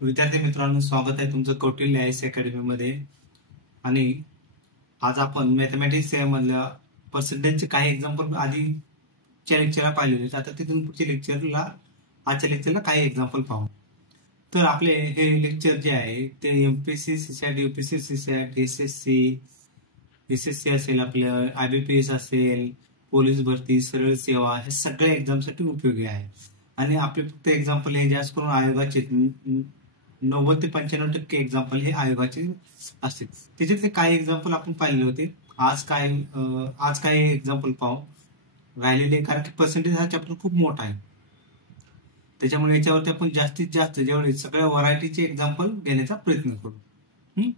विद्यार्थी मित्रांनो, स्वागत आहे तुमचं कौटिल्य आयएस अकॅडमी मध्ये. आणि आज आपण मॅथमॅटिक्स मधल्या पर्सेंटेजचे काही एक्झाम्पल आधीच्या लेक्चरला पाहिलेले आहेत. आता तिथून पुढच्या आजच्या लेक्चरला काही एक्झाम्पल पाहू. तर आपले हे लेक्चर जे आहे ते MPSC, CSAT, UPSC, CSAT, SSC असेल, आपलं आयबीपीएस असेल, पोलीस भरती, सरळ सेवा, हे सगळ्या एक्झामसाठी उपयोगी आहे. आणि आपले फक्त एक्झाम्पल हे जास्त करून आयोगाचे 90 ते 95% एक्झाम्पल हे आयोगाचे असतील. त्याच्यातले काही एक्झाम्पल आपण पाहिले होते. आज काही एक्झाम्पल पाहू राहिलेले, कारण की पर्सेंटेज हा चॅप्टर खूप मोठा आहे. त्याच्यामुळे याच्यावरती आपण जास्तीत जास्त जेवढे सगळ्या व्हरायटीचे एक्झाम्पल घेण्याचा प्रयत्न करू.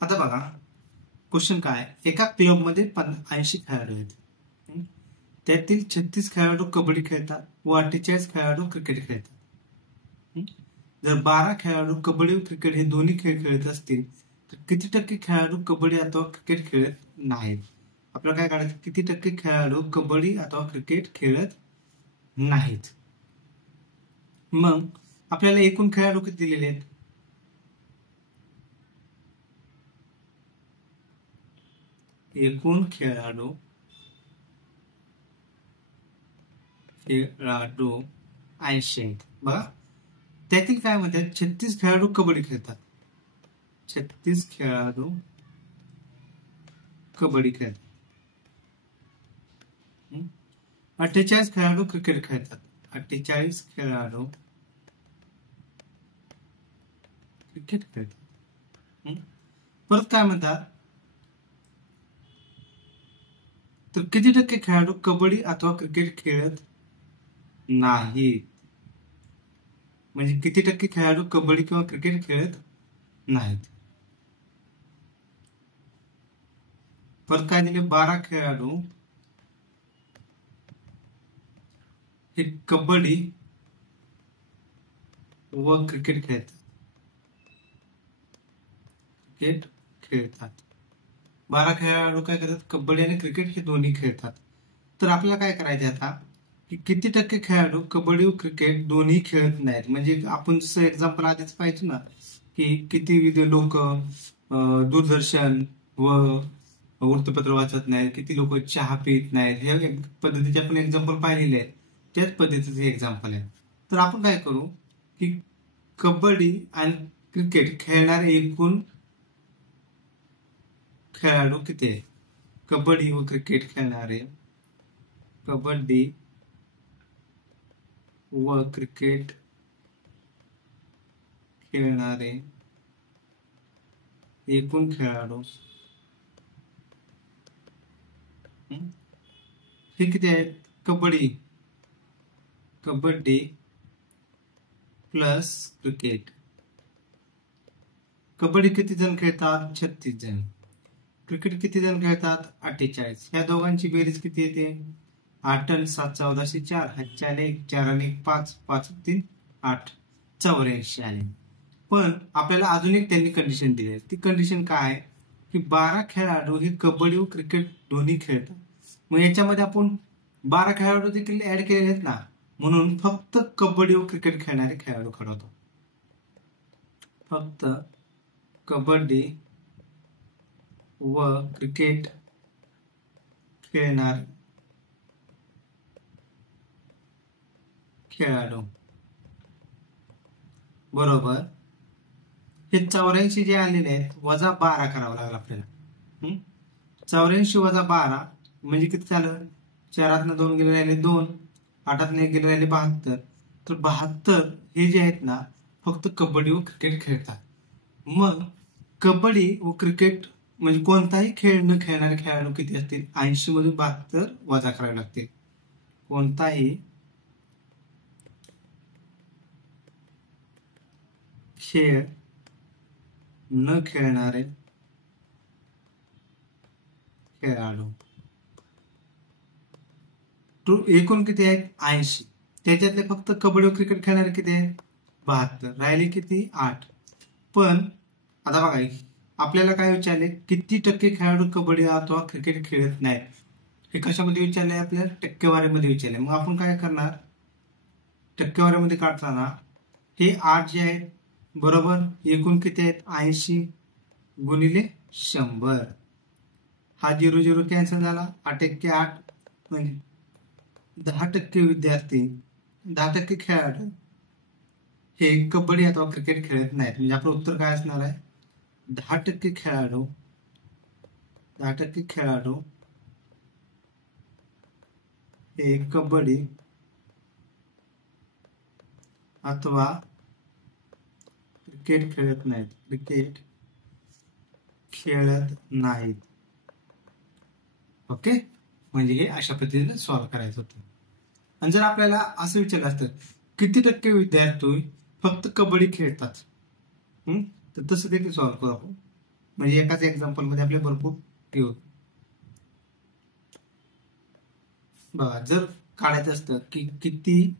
आता बघा क्वेश्चन काय. एका क्लबमध्ये 80 खेळाडू आहेत. त्यातील 36 खेळाडू कबड्डी खेळतात व 48 खेळाडू क्रिकेट खेळतात. जर 12 खेळाडू कबड्डी व क्रिकेट हे दोन्ही खेळ खेळत असतील तर किती टक्के खेळाडू कबड्डी अथवा क्रिकेट खेळत नाहीत? आपल्याला काय काढायचं, किती टक्के खेळाडू कबड्डी अथवा क्रिकेट खेळत नाहीत. मग आपल्याला एकूण खेळाडू किती दिलेले आहेत? एकूण खेळाडू 80 आहेत. बघा त्यातील काय म्हणतात, 36 खेळाडू कबड्डी खेळतात. 36 खेळाडू कबड्डी खेळतात. 48 खेळाडू क्रिकेट खेळतात. 48 खेळाडू क्रिकेट खेळतात. परत काय म्हणतात, तर किती टक्के खेळाडू कबड्डी अथवा क्रिकेट खेळत नाहीत? म्हणजे किती टक्के खेळाडू कबड्डी किंवा क्रिकेट खेळत नाहीत. परत काय दिले, 12 खेळाडू हे कबड्डी व क्रिकेट खेळतात. 12 खेळाडू काय करतात, कबड्डी आणि क्रिकेट हे दोन्ही खेळतात. तर आपल्याला काय करायचे आता, की किती टक्के खेळाडू कबड्डी व क्रिकेट दोन्ही खेळत नाहीत. म्हणजे आपण जसं एक्झाम्पल आधीच पाहिजे ना, की किती लोक दूरदर्शन व वृत्तपत्र वाचत नाहीत, किती लोक चहा पित नाहीत, हे पद्धतीचे आपण एक्झाम्पल पाहिलेले आहेत. त्याच पद्धतीचे एक्झाम्पल आहे. तर आपण काय करू, की कबड्डी आणि क्रिकेट खेळणारे एकूण खेळाडू किती आहे? कबड्डी व क्रिकेट खेळणारे, कबड्डी व क्रिकेट खेळणारे एकूण खेळाडू हे किती आहेत? Kabaddi plus cricket. कबड्डी किती जण खेळतात? 36 जण. क्रिकेट किती जण खेळतात? 48. ह्या दोघांची बेरीज किती येते? 8 आणि 7 14 4, 4 1 4 आणि 5 5 3 8 84 आले. पण आपल्याला अजून एक त्यांनी कंडिशन दिली आहे. ती कंडिशन काय आहे, की 12 खेळाडू हे कबड्डी व क्रिकेट दोन्ही खेळतात. मग याच्यामध्ये आपण 12 खेळाडू देखील ऍड केलेले आहेत ना, म्हणून फक्त कबड्डी व क्रिकेट खेळणारे खेळाडू काढवतो. फक्त कबड्डी व क्रिकेट खेळणारे खेळाडू बरोबर हे 84 जे आलेले आहेत वजा 12 करावं लागलं आपल्याला. 84 वजा 12 म्हणजे किती झालं? 4 2 गेले राहिले 2, 8 1 गेले राहिले 72. तर 72 हे जे आहेत ना फक्त कबड्डी व क्रिकेट खेळतात. मग कबड्डी व क्रिकेट म्हणजे कोणताही खेळ न खेळणारे खेळाडू किती असतील? 80 मधून 72 वजा करावे लागतील. कोणताही खेळ न खेळणारे खेळाडू एकूण किती आहेत? 80. त्याच्यातले फक्त कबड्डी व क्रिकेट खेळणारे किती आहेत? 72. राहिले किती? 8. पण आता बघा आपल्याला काय विचारले, किती टक्के खेळाडू कबड्डी अथवा क्रिकेट खेळत नाहीत? हे कशामध्ये विचारले? आपल्याला टक्केवारीमध्ये विचारले. मग आपण काय करणार, टक्केवारीमध्ये काढताना हे 8 जे आहेत बरोबर एकूण किती आहेत 80 गुणिले 100. हा 0 कॅन्सल झाला. 8 एक्के 8 म्हणजे 10% विद्यार्थी 10% खेळाडू हे कबड्डी अथवा क्रिकेट खेळत नाहीत. म्हणजे आपलं उत्तर काय असणार आहे 10% खेळाडू 10% खेळाडू हे कबड्डी अथवा क्रिकेट खेळत नाहीत. क्रिकेट खेळत नाहीत. ओके म्हणजे हे अशा पद्धतीने सॉल्व्ह करायचं होतं. आणि जर आपल्याला असं विचारलं असतं किती टक्के विद्यार्थी फक्त कबड्डी खेळतात तर तसं देखील सॉल्व्ह करू आपण. म्हणजे एकाच एक्झाम्पल मध्ये आपले भरपूर ठेवू. बघा जर काढायचं असतं की किती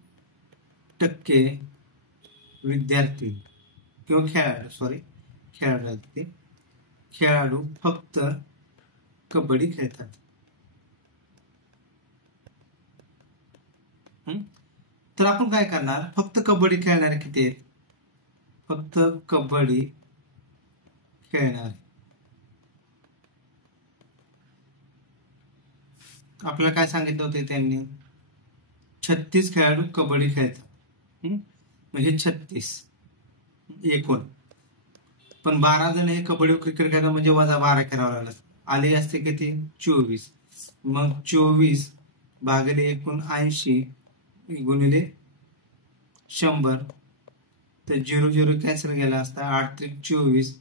टक्के विद्यार्थी किंवा खेळाडू फक्त कबड्डी खेळतात. तर आपण काय करणार फक्त कबड्डी खेळणारे किती आहेत फक्त कबड्डी खेळणारे आपल्याला काय सांगितलं होते त्यांनी 36 खेळाडू कबड्डी खेळतात. म्हणजे 36 एकूण. पण 12 जण हे कबड्डी क्रिकेट खेळतात म्हणजे वजा 12 करावं लागलं. आले असते किती 24. मग 24 भागिले एकूण 80 गुणिले 100 तर 0 कॅन्सल गेला असता. 8 त्रिक 24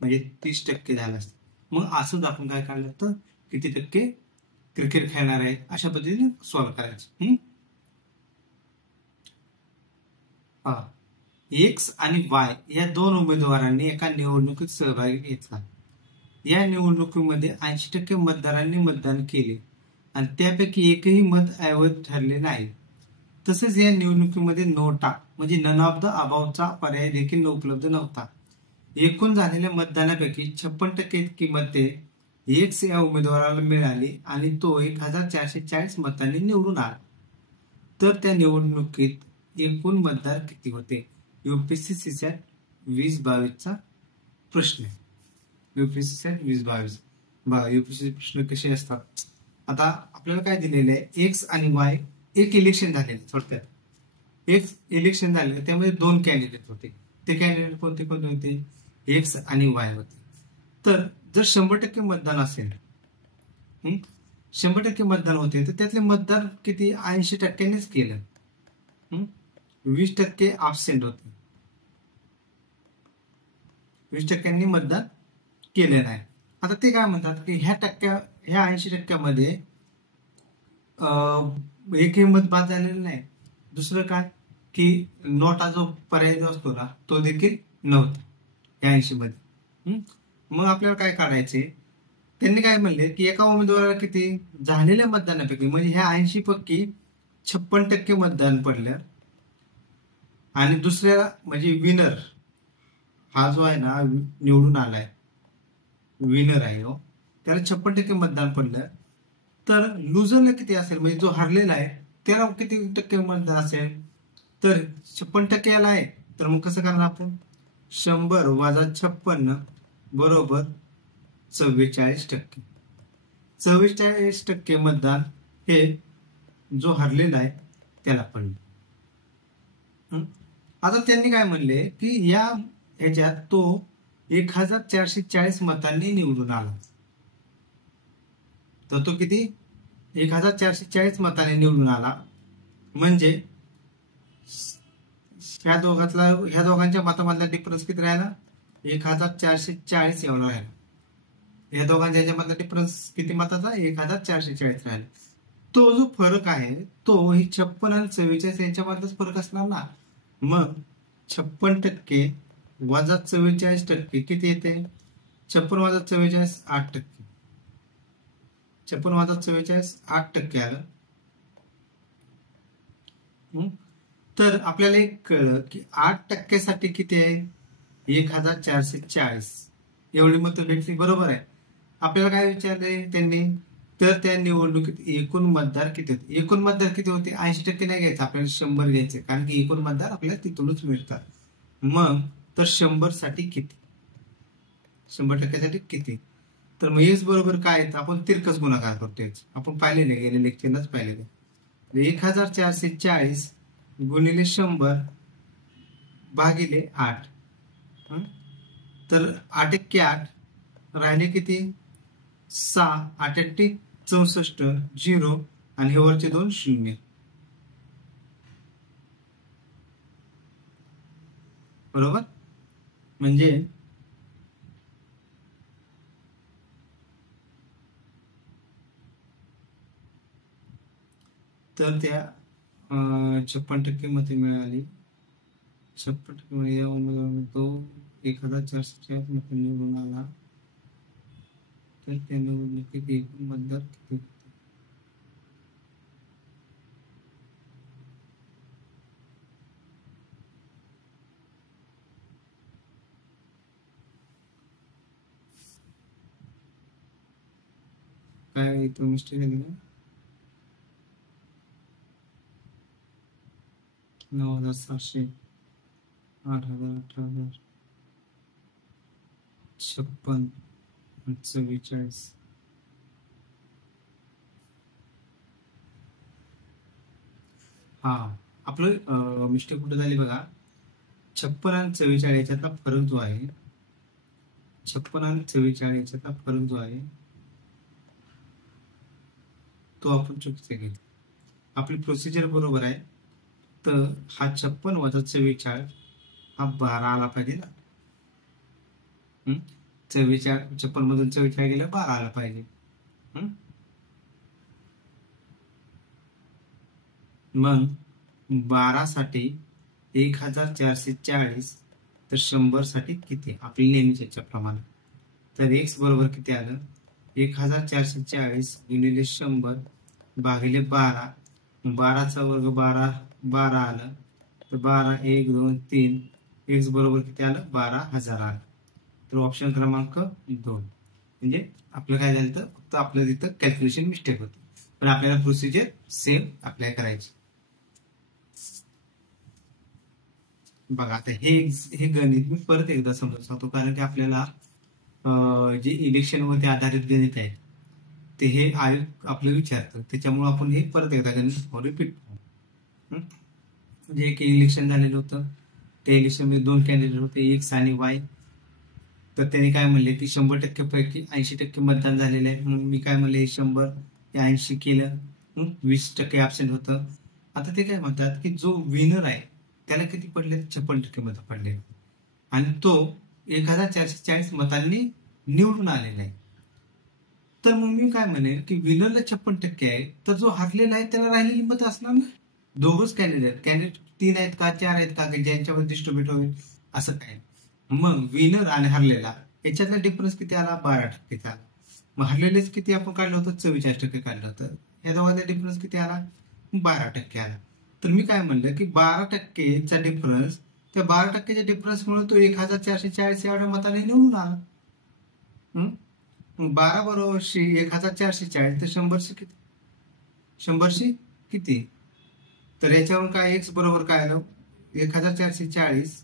म्हणजे 30% झालं असतं. मग असंच आपण काय काढलं तर किती टक्के क्रिकेट खेळणार आहे अशा पद्धतीने सॉल्व्ह करायचं. एक्स आणि वाय या दोन उमेदवारांनी एका निवडणुकीत सहभागी घेतला. या निवडणुकीमध्ये 80% मतदारांनी मतदान केले आणि त्यापैकी एकही मत अवैध ठरले नाही. तसेच या निवडणुकीमध्ये नोटा म्हणजे नन ऑफ द अबावचा पर्याय देखील उपलब्ध नव्हता. एकूण झालेल्या मतदानापैकी 56% इतकी मते एक्स या उमेदवाराला मिळाली आणि तो 1440 मतांनी निवडून आला. तर त्या निवडणुकीत एकूण मतदार किती होते. UPSC सॅट 2022 प्रश्न आहे. UPSC सॅट 2022 बघा UPSC प्रश्न कसे असतात. आता आपल्याला काय दिलेलं आहे एक्स आणि वाय एक इलेक्शन झालेलं. थोडक्यात एक इलेक्शन झालेलं त्यामध्ये 2 कॅन्डिडेट होते. ते कॅन्डिडेट कोणते होते एक्स आणि वाय होते. तर जर 100% मतदान असेल 100% मतदान होते तर त्यातले मतदार किती 80%नेच केलं. 20% अब्सेंट होते. 20%नी मतदान केले नाही. आता ते काय म्हणतात की ह्या 80%मध्ये एकही मत बाद झालेलं नाही. दुसरं काय की नोटा जो पर्याय जो असतो ना तो देखील नव्हता या 80 मध्ये. मग आपल्याला काय काढायचे त्यांनी काय म्हणले की एका उमेदवाराला किती झालेल्या मतदानापैकी म्हणजे ह्या 80 पैकी 56% मतदान पडलं आणि दुसऱ्याला म्हणजे विनर हा जो आहे ना निवडून आलाय विनर आहे हो त्याला 56% मतदान पडलं. तर लुजरला किती असेल म्हणजे जो हरलेला आहे त्याला किती टक्के मतदान असेल तर 56% याला आहे. तर मग कसं करणार आपण 100 वजा 56 बरोबर 44%. 44% मतदान हे जो हरलेला आहे त्याला पडलं. आता त्यांनी काय म्हणले की या ह्याच्यात तो 1440 मतांनी निवडून आला. तर तो किती 1440 मतांनी निवडून आला म्हणजे ह्या दोघांच्या मतामधला डिफरन्स किती राहिला 1440 एवढा राहिला. या दोघांच्या ह्याच्यामधला डिफरन्स किती मताचा 1440 राहिला. तो जो फरक आहे तो ही 56 आणि 44 यांच्यामधलाच फरक असणार ना. मग 56% वजा 44% किती येते 56 वजा 44 8%. 56 वजा 44 8% आलं. तर आपल्याला एक कळलं की 8% साठी किती आहे 1440 एवढी मतं भेटली. बरोबर आहे. आपल्याला काय विचारले त्यांनी तर त्या निवडणुकीत एकूण मतदार किती होते. एकूण मतदार किती होते 80% नाही घ्यायचं आपल्याला 100 घ्यायचे कारण की एकूण मतदार आपल्याला तिथूनच मिळतात. मग तर 100 साठी किती, 100% किती. तर मग हेच बरोबर काय आहे, आपण तिरकस गुणाकार करतोय. आपण पाहिलेले गेले लेक्चरलाच पाहिलेले. 1440 गुणिले 100 भागिले 8. तर 8 एक्के 8 राहिले किती, 6, 8 8 64, 0 आणि हे वरचे 2 शून्य. बरोबर. म्हणजे तर त्या 56% मध्ये मिळाली. 56% मध्ये तो 1440 मध्ये निवडून आला. तर त्या निवडणुकीत एकूण मतदार किती होते. काय तो मिस्टेक आहे ना, 9,700, 8,000, 18,000, 56, 44. हा, आपलं मिस्टेक कुठे झाली बघा. 56 आणि 44 याच्यातला फरक जो आहे, 56 आणि 44 याच्यातला फरक जो आहे तो आपण चुकीचा केला. आपली प्रोसिजर बरोबर आहे. तर हा 56 वजा 44 हा 12 आला पाहिजे ना. 44, 56 मधून 44 गेलं 12 आला पाहिजे. मग 12 साठी 1440 तर 100 साठी किती, आपली नेहमीच्या प्रमाणे. तर x बरोबर किती आलं, 1440 गुणिले 100 भागिले 12. 12चा वर्ग 12 आलं. तर 12 1 2 3 x बरोबर किती आलं, 12,000 आलं. तर ऑप्शन क्रमांक 2. म्हणजे आपलं काय झालं, तर फक्त आपलं तिथं कॅल्क्युलेशन मिस्टेक होती, पण आपल्याला प्रोसिजर सेम अप्लाय करायची. बघा आता हे गणित मी परत एकदा समजून सांगतो, कारण की आपल्याला जे इलेक्शनवरती आधारित गणित आहे ते हे आयोग आपलं विचारतं, त्याच्यामुळे आपण हे परत एकदा गणित रिपीट करू. म्हणजे एक इलेक्शन झालेलं होतं, त्या इलेक्शनमध्ये 2 कॅन्डिडेट होते, एक्स आणि वाय. तर त्यांनी काय म्हणले की 100% पैकी 80% मतदान झालेलं आहे. मग मी काय म्हणले, 100 ते 80 केलं, 20% ऍबसेंट होतं. आता ते काय म्हणतात की जो विनर आहे त्याला किती पडले, 56% मत पडले आणि तो 1440 मतांनी निवडून आलेला आहे. तर मग मी काय म्हणेल की विनरला 56% आहे, तर जो हारलेला आहे त्याला राहिलेली मत असणार ना. दोघच कॅन्डिडेट 3 आहेत का 4 आहेत का, ज्यांच्यावर डिस्ट्रीब्युट होईल असं काय. मग विनर आणि हरलेला याच्यातला डिफरन्स किती आला, 12% आला. मग हरलेलेच किती आपण काढलं होतं, 44% काढलं होतं. या दोघांचा डिफरन्स किती आला, 12% आला. तर मी काय म्हणलं की 12%चा डिफरन्स, त्या 12%च्या डिफरन्समुळे तो 1440 एवढ्या मताने निवडून आला. 12 बरोबर 1440 तर 100 किती, 100 किती. तर याच्यावरून काय एक्स बरोबर काय आलं, 1440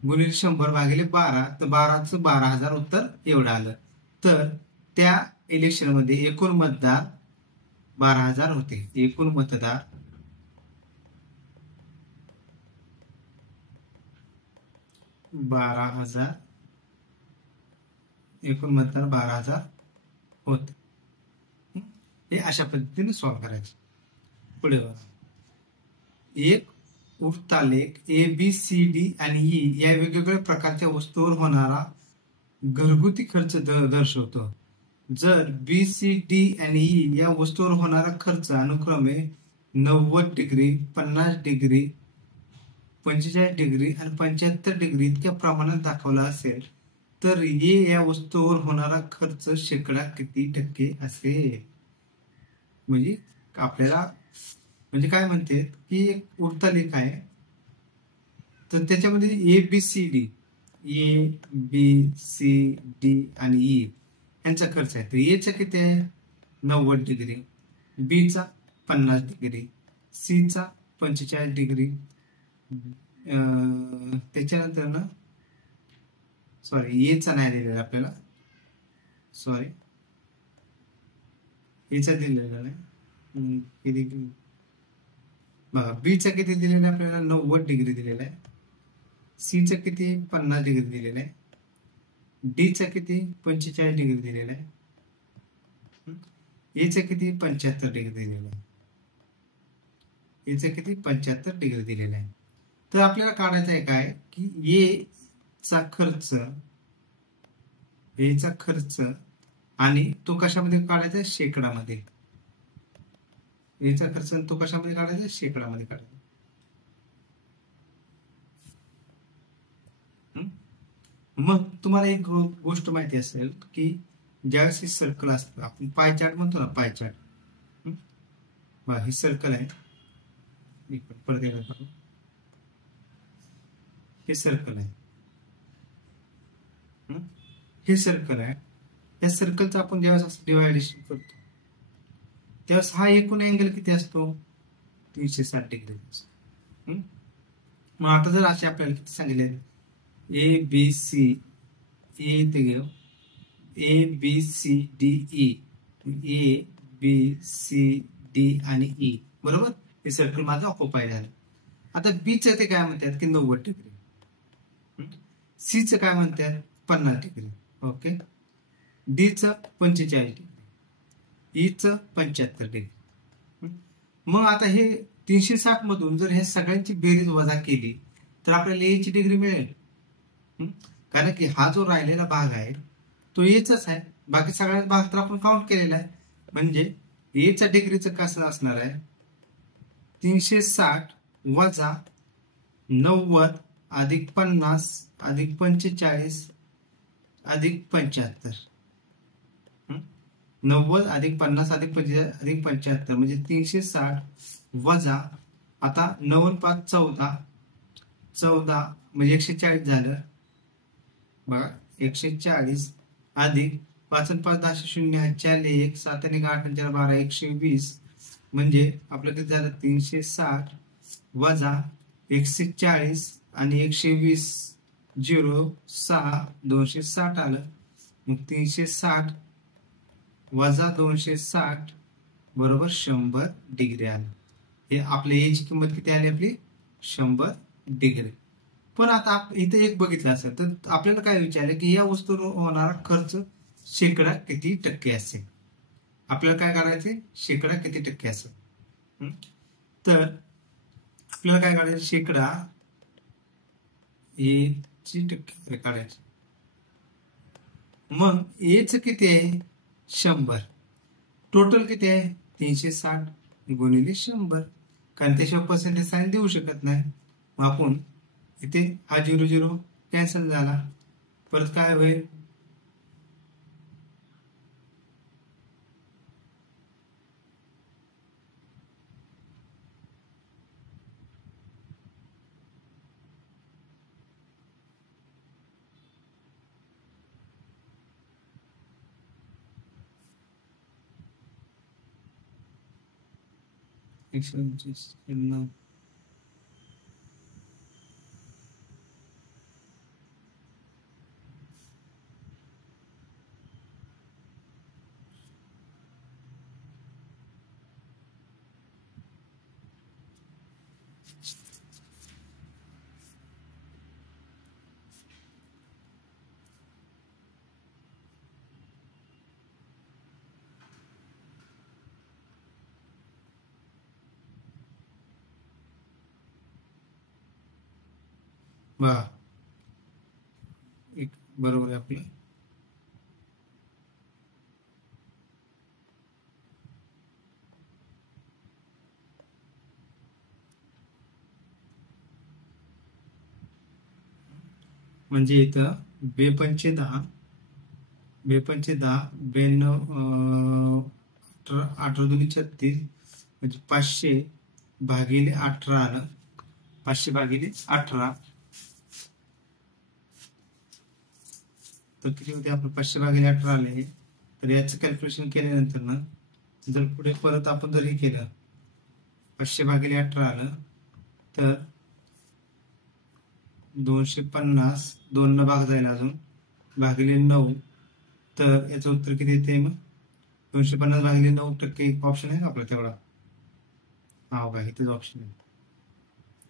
गुणिले 100 भागिले 12. तर 12चं 12,000 उत्तर एवढं आलं. तर त्या इलेक्शन मध्ये एकूण मतदार 12,000 होते. एकूण मतदार 12,000, एकूण मतदार 12,000 होते. हे अशा पद्धतीने सॉल्व्ह करायचे. पुढे एक उर्तालेख ABCD आणि E या वेगवेगळ्या प्रकारच्या वस्तूवर होणारा घरगुती खर्च दर्शवतो. जर BCD आणि E या वस्तूवर होणारा खर्च अनुक्रमे 90 डिग्री, 50 डिग्री, 45 डिग्री आणि 75 डिग्री इतक्या प्रमाणात दाखवला असेल, तर या वस्तूवर होणारा खर्च शेकडा किती टक्के असेल. म्हणजे आपल्याला म्हणजे काय म्हणते की एक उर्तालेख आहे, तर त्याच्यामध्ये ABCD आणि E यांचा खर्च आहे. तर एचा किती आहे, 90 डिग्री, B चा 50 डिग्री, C चा 45 डिग्री, त्याच्यानंतर ना सॉरी एचा नाही दिलेला आपल्याला, सॉरी एचा दिलेला नाही. किती बघा, बीचा किती दिलेला आहे आपल्याला 90 डिग्री दिलेला आहे, सीचा किती 50 डिग्री दिलेला आहे, डीचा किती 45 डिग्री दिलेला आहे, एचा किती 75 डिग्री दिलेला आहे, एचा किती 75 डिग्री दिलेला आहे. तर आपल्याला काढायचं आहे काय की एचा खर्च, एचा खर्च आणि तो कशामध्ये काढायचा, शेकडामध्ये. याचा खर्च तो कशामध्ये काढायचा, शेकडामध्ये काढायचा. मग तुम्हाला एक गोष्ट माहिती असेल की ज्यावेळेस हे सर्कल असतं, आपण पाय चार्ट म्हणतो ना, पाय चार्ट, हे सर्कल आहे, परत एकदा हे सर्कल आहे, हे सर्कल आहे. या सर्कलचं आपण ज्यावेळेस असं डिवायडेशन करतो त्यावेळेस हा एकूण अँगल किती असतो, 360 डिग्री असतो. मग आता जर असे आपल्याला किती सांगितले, ए बी सी, ए ते घेऊ, A B C D E, A B C D आणि ई, बरोबर, हे सर्कल माझं ऑक्युपाय झालं. आता बीच ते काय म्हणतात की 90 डिग्री, सीच काय म्हणतात 50 डिग्री, ओके, डीच 45 डिग्री, ईच 75 डिग्री. मग आता हे 360 मधून जर ह्या सगळ्यांची बेरीज वजा केली तर आपल्याला एची डिग्री मिळेल, कारण की हा जो राहिलेला भाग आहे तो एचाच आहे, बाकी सगळ्या भाग तर आपण काउंट केलेला आहे. म्हणजे एचा डिग्रीचं कसं असणार आहे, 360 वजा 90 अधिक 50 अधिक 45 अधिक 75, 90 अधिक 50 अधिक 45 अधिक 75 म्हणजे 360 वजा, आता 9 5 14, 14 म्हणजे 140 झालं बघा, 140 अधिक 5 5 10 0 4 1 7 1 8 4 12 120 म्हणजे आपलं किती झालं, 360 वजा 140 आणि 120 0 6 260 आलं. मग 360 वजा 260 बरोबर 100 डिग्री आलं. हे आपल्या एची किंमत किती आली आपली, 100 डिग्री. पण आता इथे एक बघितलं असेल तर आपल्याला काय विचारलं की या वस्तूवर होणारा खर्च शेकडा किती टक्के असेल. आपल्याला काय काढायचे, शेकडा किती टक्के असेल. तर आपल्याला काय काढायचं, शेकडा एची टक्के काढायचे. मग एच किती आहे 100, टोटल किती आहे 360 गुणिले 100, कारण त्याशिवाय पर्सेंटेज साईन देऊ शकत नाही. मग आपण इथे हा 0 0 कॅन्सल झाला, परत काय होईल, एक बरोबर आहे आपलं. म्हणजे इथं 2 पंचे 10, 2 पंचे 10, 92 18 2 36 म्हणजे 500 भागिले 18 आलं, 500 भागिले 18 तर किती होते आपण, 500 भागिले 18 आले. तर याचं कॅल्क्युलेशन केल्यानंतर ना जर पुढे परत आपण जर हे केलं 500 भागिले 18 आलं तर 250 2 न भाग जाईल अजून भागिले 9, तर याचं उत्तर किती येते मग 250 भागिले 9% ऑप्शन आहे का आपला तेवढा? हा बघा इथेच ऑप्शन आहे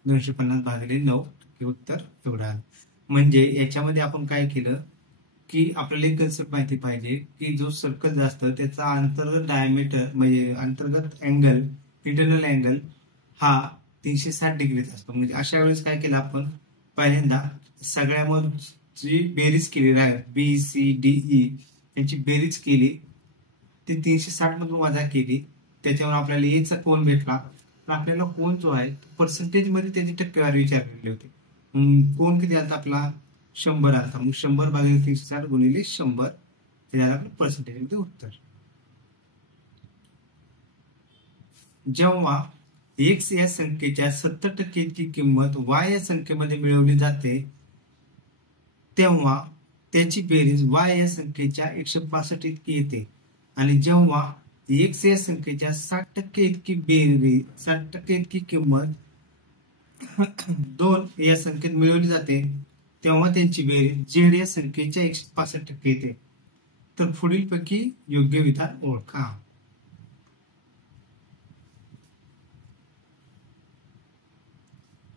250 भागिले 9 उत्तर एवढं आहे. म्हणजे याच्यामध्ये आपण काय केलं की आपल्याला एक कन्सेप्ट माहिती पाहिजे की जो सर्कल असतं त्याचा अंतर्गत डायमीटर म्हणजे अंतर्गत अँगल इंटरनल अँगल हा 360 डिग्रीचा असतो. म्हणजे अशा वेळेस काय केलं आपण पहिल्यांदा सगळ्यामध्ये बेरीज केली आहे बी सी डी ई यांची बेरीज केली ती 360 मधून वजा केली त्याच्यावर आपल्याला एचा कोन भेटला तर आपल्याला कोन जो आहे पर्सेंटेज मध्ये त्याची टक्केवारी विचारलेली होती. कोन किती आला आपला 100 आला मग 100 भागिले 360 गुणिले 100 हे झालं आपलं पर्सेंटेज मध्ये उत्तर. जेव्हा x या संख्येच्या 70% इतकी किंमत y या संख्येमध्ये मिळवली जाते तेव्हा त्याची बेरीज y या संख्येच्या 165 इतकी येते आणि जेव्हा x या संख्येच्या 60% इतकी बेरीज 60% इतकी किंमत 2 या संख्येत मिळवली जाते तेव्हा त्यांची बेरीज z या संख्येच्या 165% येते. तर पुढीलपैकी योग्य विधान ओळखा.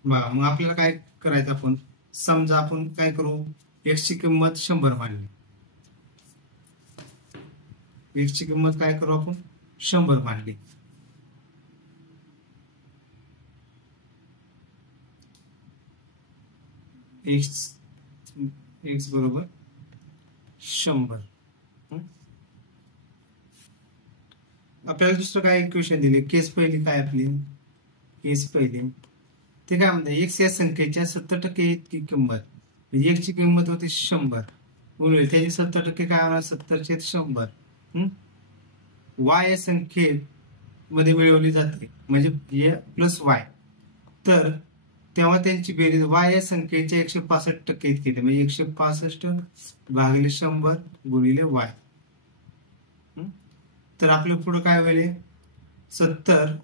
बघा मग आपल्याला काय करायचं आपण समजा आपण काय करू x ची किंमत 100 मानली x ची किंमत काय करू आपण 100 मानली x बरोबर 100. आपल्याला दुसरं काय इक्वेशन दिले केस पहिली काय आपली केस पहिली ते काय म्हणतात x या संख्येच्या 70% इतकी किंमत म्हणजे x ची किंमत होती 100 गुणिले त्याची 70% काय होणार 70/100 y या संख्येमध्ये मिळवली जाते म्हणजे प्लस y तर तेव्हा त्यांची बेरीज y या संख्येच्या 165% इतकी येते म्हणजे 165 भागिले 100 गुणिले y. तर आपल्या पुढे काय होईल 70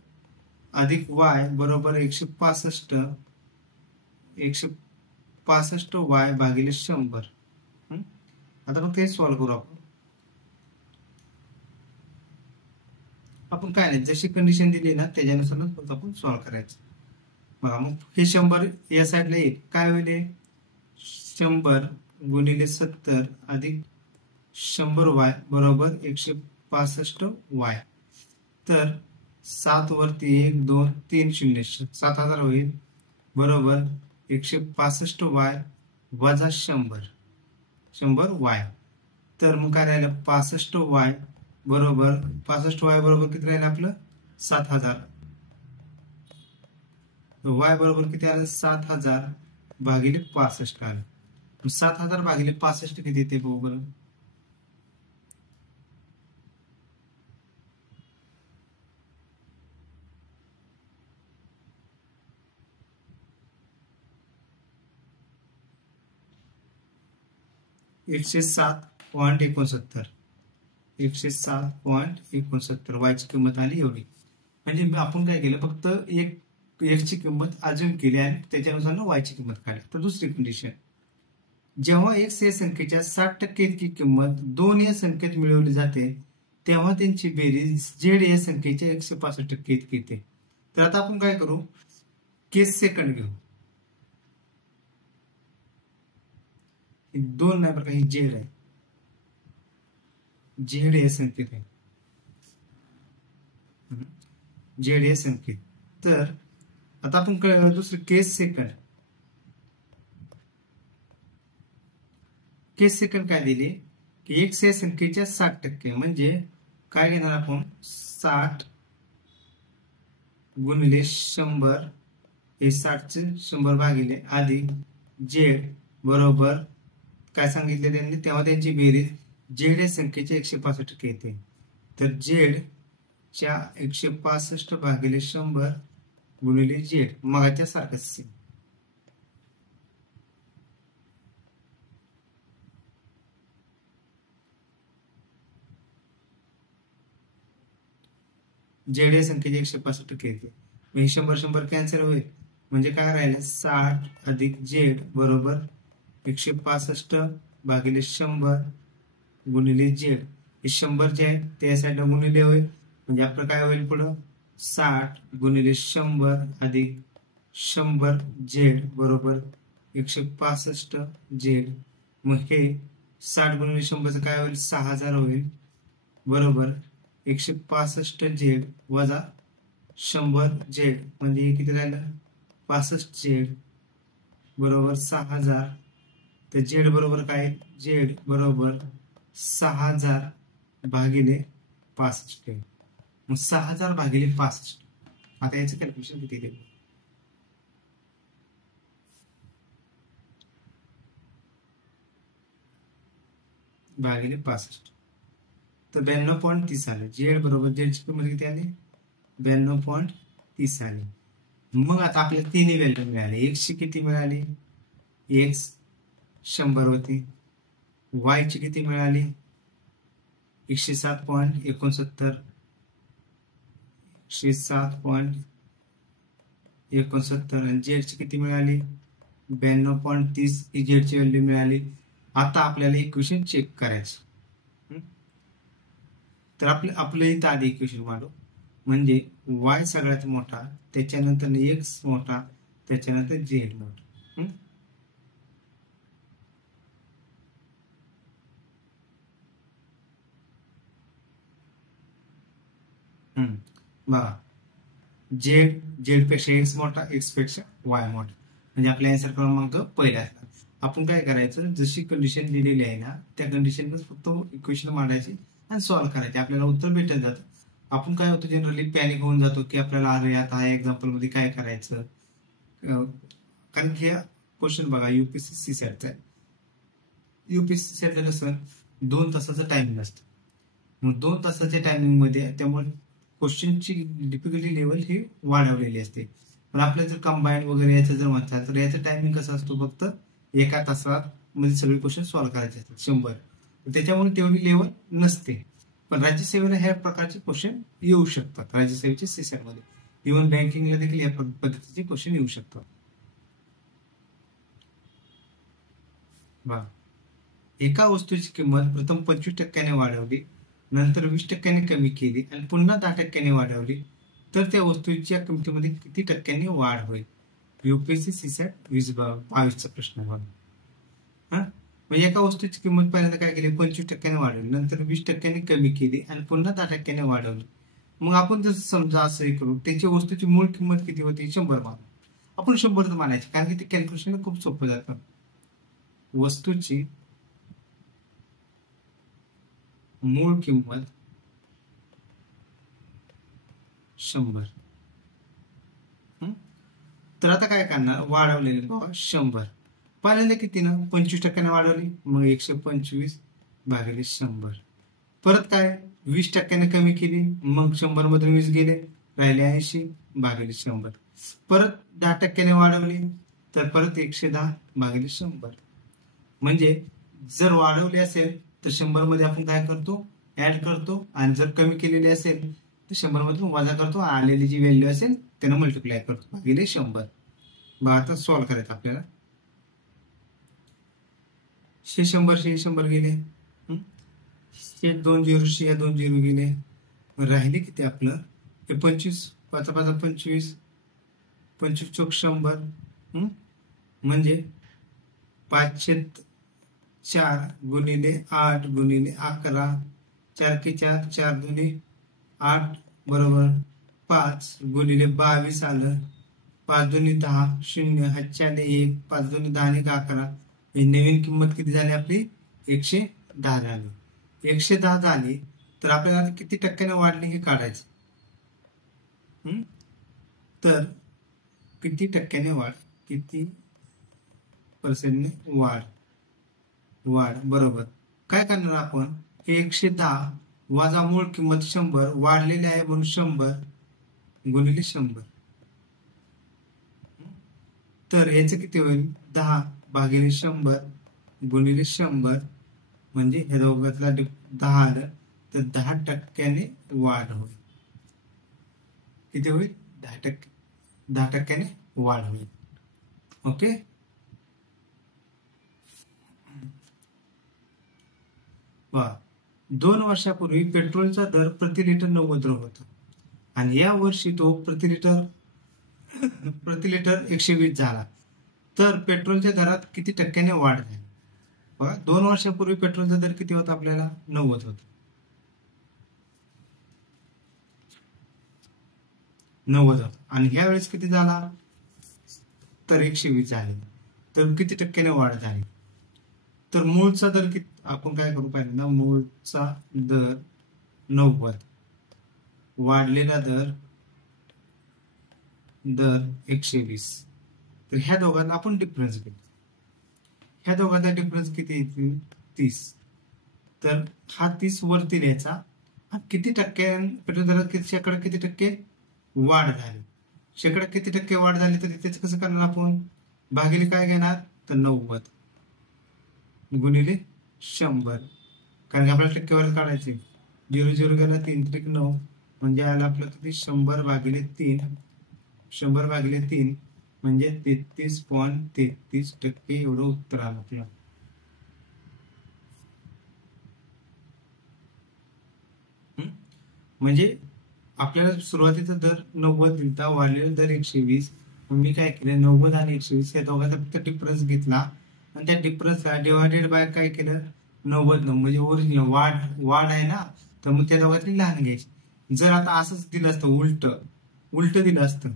अधिक y बरोबर 165 y भागिले 100. आता मग ते सॉल्व्ह करू आपण काय नाही जशी कंडिशन दिली ना त्याच्यानुसार आपण सॉल्व्ह करायचं. बघा मग हे 100 या साईडला येईल काय होईल 100 गुणिले 70 अधिक 100y बरोबर 165 y. तर 7 वरती 1 2 3 शून्य 7000 होईल बरोबर 165y वजा 100 y. तर मग काय राहिलं 65y बरोबर 65y बरोबर किती राहिलं आपलं 7000 y बरोबर किती आलं 7000 भागिले 65 आलं 7000 भागिले 65 किती येते बघू बरं 107.69 107.69 वायची किंमत आली एवढी. म्हणजे आपण काय केलं फक्त एक एक्सची किंमत अजून केली आणि त्याच्यानुसार वायची किंमत काढली. तर दुसरी कंडिशन जेव्हा एक्स या संख्येच्या 60% इतकी किंमत 2 या संख्येत मिळवली जाते तेव्हा त्यांची बेरीज झेड या संख्येच्या 165% इतकी येते. तर आता आपण काय करू केस सेकंड घेऊ 2 नाही बरं ही झेड आहे झेड या संख्येत आहे झेड या संख्येत. तर आता आपण दुसरी केस सेकंड काय दिली की एक्स या संख्येच्या 60% म्हणजे काय घेणार आपण 60 गुणिले 100 हे 60 100 भागिले अधिक झेड बरोबर काय सांगितले त्यांनी तेव्हा त्यांची बेरीज झेड या संख्येच्या 165% येते. तर झेड च्या 165 भागिले 100 गुणिले झेड मगाच्या सारखंच झेड या संख्येची 165% येते. 100 100 कॅन्सल होईल म्हणजे काय राहिलं 60 अधिक जेड बरोबर 165 भागिले 100 गुणिले जेड. हे 100 जे आहे त्या साईडला गुणिले होईल म्हणजे आपलं काय होईल पुढं 60 गुणिले 100 अधिक 100 जेड बरोबर 165 जेड. मग हे 60 गुणिले 100 काय होईल 6000 होईल बरोबर 165 जेड वजा 100 जेड म्हणजे हे किती राहिलं 65 जेड बरोबर 6000. तर जेड बरोबर काय जेड बरोबर 6000 भागिले 65. मग 6000 भागिले 65 आता याचं कॅल्क्युलेशन किती देईल भागिले 65 तर 92.30 आले. जेड बरोबर जेडची किंमत किती आली 92.30 आली. मग आता आपल्याला तिन्ही व्हॅल्यू मिळाले. एक्सची किती मिळाली एक्स 100 होती. वाय ची किती मिळाली 107.69 107.69 आणि जेडची किती मिळाली 92.30 ही जेडची व्हॅल्यू मिळाली. आता आपल्याला इक्वेशन चेक करायचं. तर आपलं इथं आधी इक्वेशन मांडू म्हणजे वाय सगळ्यात मोठा त्याच्यानंतर एक्स मोठा त्याच्यानंतर जेड मोठा. बघा जेड पेक्षा एक्स मोठा एक्स पेक्षा वाय मोठा म्हणजे आपला आन्सर क्रमांक पहिला असणार. आपण काय करायचं जशी कंडिशन दिलेली आहे ना त्या कंडिशन फक्त इक्वेशन मांडायची आणि सॉल्व्ह करायचे आपल्याला उत्तर भेटत जातं. आपण काय होतं जनरली पॅनिक होऊन जातो की आपल्याला अरे आता हा एक्झाम्पल मध्ये काय करायचं कारण की क्वेश्चन बघा युपीएससी सेटचा आहे. युपीएससी सेटला कसं 2 तासाचं टायमिंग असतं. मग 2 तासाच्या टायमिंग मध्ये त्यामुळे क्वेश्चनची डिफिकल्टी लेवल ही वाढवलेली असते. पण आपल्या जर कंबाईन वगैरे याचं जर म्हणतात तर याचं टायमिंग कसं असतो फक्त 1 तासात मध्ये सगळे क्वेश्चन सॉल्व्ह करायचे असतात 100. त्याच्यामुळे तेवढी लेवल नसते. पण राज्यसेवेला ह्या प्रकारचे क्वेश्चन येऊ शकतात. राज्यसेवेच्या सेशनमध्ये इव्हन बँकिंगला देखील या पद्धतीचे क्वेश्चन येऊ शकतात. एका वस्तूची किंमत प्रथम 25% वाढवली नंतर 20% कमी केली आणि पुन्हा 10% वाढवली तर त्या वस्तूच्या किमतीमध्ये किती टक्क्यांनी वाढ होईल. युपीएससी सीसॅट 22चा प्रश्न बघा. म्हणजे एका वस्तूची किंमत पहिल्यांदा काय केली 25% वाढवली नंतर 20% कमी केली आणि पुन्हा 10% वाढवली. मग आपण जर समजा असं करू त्याची वस्तूची मूळ किंमत किती होती 100 मान आपण 100 मानायची कारण की ते कॅल्क्युलेशन खूप सोपं जातं. वस्तूची मूळ किंमत 100. तर आता काय करणार वाढवलेले बाबा 100 पहिल्यांदा किती ना 25% वाढवली मग 125 भागिले 100. परत काय 20% कमी केली मग 100 मधून 20 गेले राहिले 80 भागिले 100. परत 10% वाढवली तर परत 110 भागिले 100. म्हणजे जर वाढवली असेल तर 100 मध्ये आपण काय करतो ऍड करतो आणि जर कमी केलेली असेल तर 100 मधून वजा करतो आलेली जी व्हॅल्यू असेल त्यानं मल्टिप्लाय करतो भागिले 100. बघा आता सॉल्व्ह करायचं आपल्याला. 100 गेले 2 0 गेले राहिले किती आपलं हे 25 5 5 25 25 चौक 100 म्हणजे 504 गुणिले 8 गुणिले 11 4 के 4 4 दुनी 8 बरोबर 5 गुणिले 22 आलं 5 दुनी 10 0 हातच्याने 1 5 दुनी 10 आणि 11 ही नवीन किंमत किती झाली आपली 110 झाली. 110 झाली तर आपल्याला किती टक्क्याने वाढली हे काढायचं. तर किती टक्क्याने वाढ किती पर्सेंटने वाढ बरोबर काय करणार आपण 110 वजा मूळ किंमत 100 वाढलेली आहे म्हणून 100 गुणिले 100. तर याचं किती होईल 10 भागिले 100 गुणिले 100 म्हणजे ह्या दोघातला 10 आलं तर 10% वाढ होईल. किती होईल 10%. 10% वाढ होईल. ओके. वा 2 वर्षापूर्वी पेट्रोलचा दर प्रति लिटर 90 होता आणि या वर्षी तो प्रति लिटर 120 झाला. तर पेट्रोलच्या दरात किती टक्क्याने वाढ झाली? बघा 2 वर्षापूर्वी पेट्रोलचा दर किती होता आपल्याला? 90 होता. 90 होता आणि ह्या वेळेस किती झाला? तर 120 झाले. तर किती टक्क्याने वाढ झाली? तर मूळचा दर किती आपण काय करू पाहिजे ना, मूळचा दर 90 वाढलेला दर 120. तर ह्या दोघांना आपण डिफरन्स घेऊ. ह्या दोघांचा डिफरन्स किती येतील? 30. तर हा 30 वरती लिहायचा. हा किती टक्के पेट्रोल दरात शेकडा किती टक्के वाढ झाली? शेकडा किती टक्के वाढ झाली तर त्याचं कसं करणार आपण? भागिले काय घेणार? तर 90 गुणिले 100. कारण की आपल्याला टक्केवारी काढायची. 0 0 गेला 3 त्रिक 9 म्हणजे आला आपलं किती? 100 भागिले 3. 100 भागिले 3 म्हणजे 33.33% एवढं उत्तर आलं आपलं. म्हणजे आपल्याला सुरुवातीचा दर 90 दिलता, वाढलेला दर 120. मी काय केलं? 90 आणि 120 या दोघांचा फक्त डिफरन्स घेतला आणि त्या डिफरन्सला डिवायडेड बाय काय केलं? 90 म्हणजे ओरिजिनल वाढ आहे ना, तर मग त्या दोघांतली लहान घ्यायची. जर आता असंच दिलं असतं उलट दिलं असतं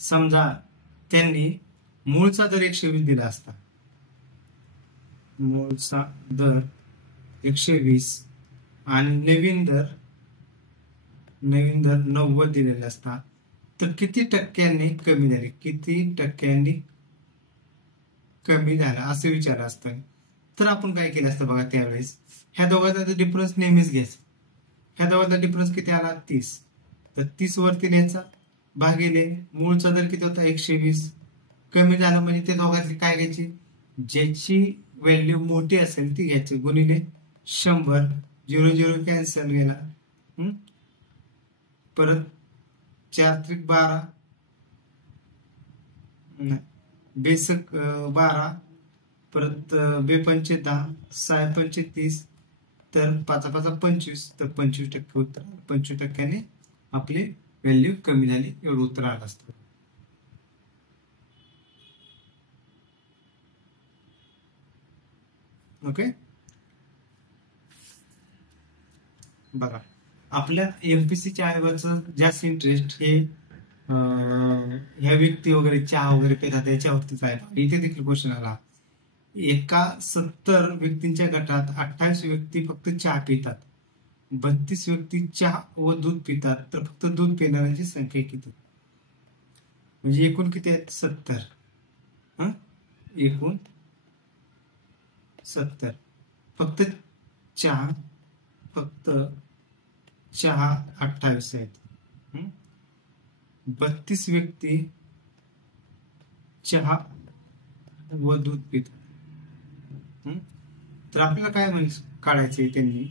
समजा त्यांनी मूळचा दर 120 दिला असता. मूळचा दर 120 आणि नवीन दर 90 दिलेला असता तर किती टक्क्यांनी कमी झाले? किती टक्क्यांनी कमी झाला असं विचारलं असतं. तर आपण काय केलं असतं बघा, त्यावेळेस ह्या दोघांचा डिफरन्स नेहमीच घ्यायचा. ह्या दोघांचा डिफरन्स किती आला? 30. तर 30 वरती लिहायचा भागिले मूळचा दर किती होता? 120. कमी झालं म्हणजे त्या दोघांची काय घ्यायची? ज्याची व्हॅल्यू मोठी असेल ती घ्यायची गुणिले 100. 0 0 कॅन्सल गेला. परत 4 त्रिक 12 बेसक 12 परत 2 पंचे 10 6 पंचे 30 तर 5 5 25 तर 25% उत्तर. 25% आपली व्हॅल्यू कमी झाली एवढं उत्तर आलं असतं. ओके. बघा आपल्या एमपीसीच्या आयोगाचं जास्त इंटरेस्ट हे ह्या व्यक्ती वगैरे चहा वगैरे पितात याच्यावरतीच आहे. इथे देखील क्वेश्चन आला. एका 70 व्यक्तींच्या गटात 28 व्यक्ती फक्त चहा पितात, 32 व्यक्ती चहा व दूध पितात, तर फक्त दूध पिणाऱ्यांची संख्या किती? म्हणजे एकूण किती आहेत? 70. एकूण 70. फक्त चहा 28 आहेत. 32 व्यक्ती चहा व दूध पितात. तर आपल्याला काय काढायचंय त्यांनी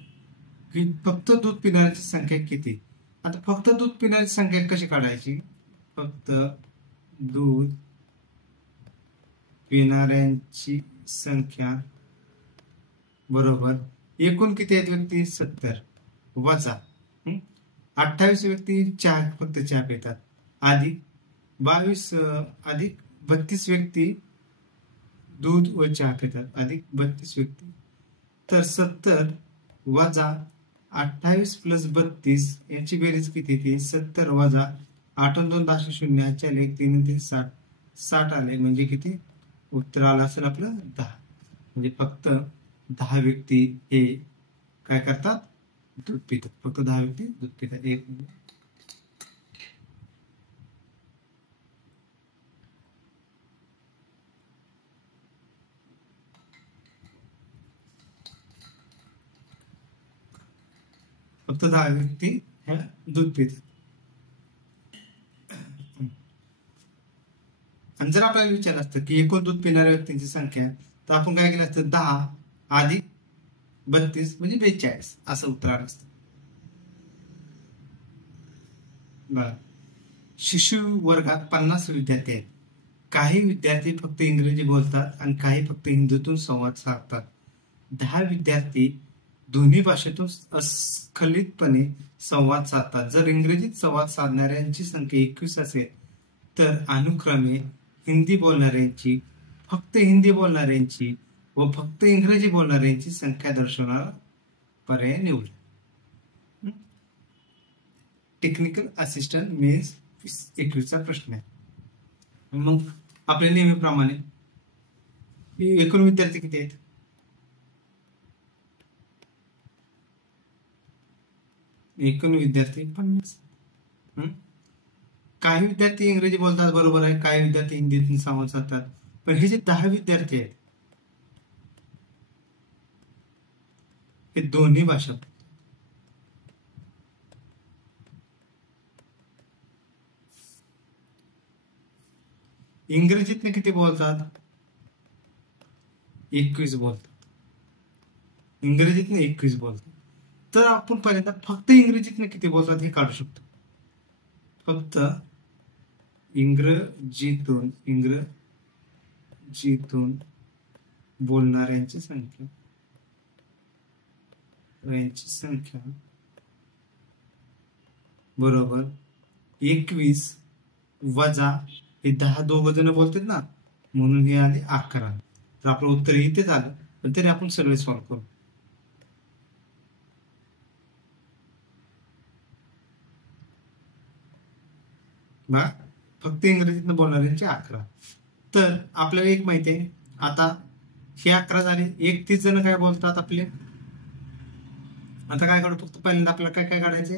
की फक्त दूध पिणाऱ्यांची संख्या किती? आता फक्त दूध पिणाऱ्यांची संख्या कशी काढायची? फक्त दूध पिणाऱ्यांची संख्या बरोबर एकूण किती आहेत व्यक्ती? 70 वजा 28 व्यक्ती फक्त चहा पितात अधिक 32 व्यक्ती दूध व चहा पितात अधिक 32 व्यक्ती. तर 70 वजा 28 प्लस 32 याची बेरीज किती ती? 70 वजा 8 2 10 0 4 3 3 60 60 आले म्हणजे किती उत्तर आलं असेल आपलं? 10. म्हणजे फक्त 10 व्यक्ती हे काय करतात? दूध पितात. फक्त 10 व्यक्ती दूध पितात. एक फक्त 10 व्यक्ती ह्या दूध पितात. आणि जर आपल्याला विचारलं असतं की एकूण दूध पिणाऱ्या व्यक्तींची संख्या तर आपण काय केलं असतं? 10 अधिक 32 म्हणजे 42 असं उत्तर असतं. बघा, शिशु वर्गात 50 विद्यार्थी आहेत. काही विद्यार्थी फक्त इंग्रजी बोलतात आणि काही फक्त हिंदीतून संवाद साधतात. 10 विद्यार्थी दोन्ही भाषेतून अस्खलितपणे संवाद साधतात. जर इंग्रजीत संवाद साधणाऱ्यांची संख्या 21 असेल तर अनुक्रमे हिंदी बोलणाऱ्यांची, फक्त हिंदी बोलणाऱ्यांची व फक्त इंग्रजी बोलणाऱ्यांची संख्या दर्शवणारा पर्याय निवड. टेक्निकल असिस्टंट मेन्स 21चा प्रश्न आहे. मग आपल्या नेहमीप्रमाणे एकूण विद्यार्थी किती आहेत? एकूण विद्यार्थी 50. काही विद्यार्थी इंग्रजी बोलतात, बरोबर आहे. काही विद्यार्थी हिंदीतून संवाद साधतात. पण हे जे 10 विद्यार्थी आहेत हे दोन्ही भाषा, इंग्रजीतनं किती बोलतात? 21 बोलतात. इंग्रजीतनं 21 बोलतात. तर आपण पहिल्यांदा फक्त इंग्रजीतनं किती बोलतात हे काढू शकतो. फक्त इंग्रजीतून बोलणाऱ्यांची संख्या बरोबर 21 वजा हे 10 दोघ जण बोलतात ना, म्हणून हे आले 11. तर आपलं उत्तर इथेच आलं, पण तरी आपण सगळे सॉल्व्ह करू. बघा, फक्त इंग्रजीतनं बोलणाऱ्यांचे 11. तर आपल्याला एक माहिती आहे, आता हे 11 झाले. 31 जण काय बोलतात आपले. आता काय काढू? फक्त पहिल्यांदा आपल्याला काय काय काढायचे?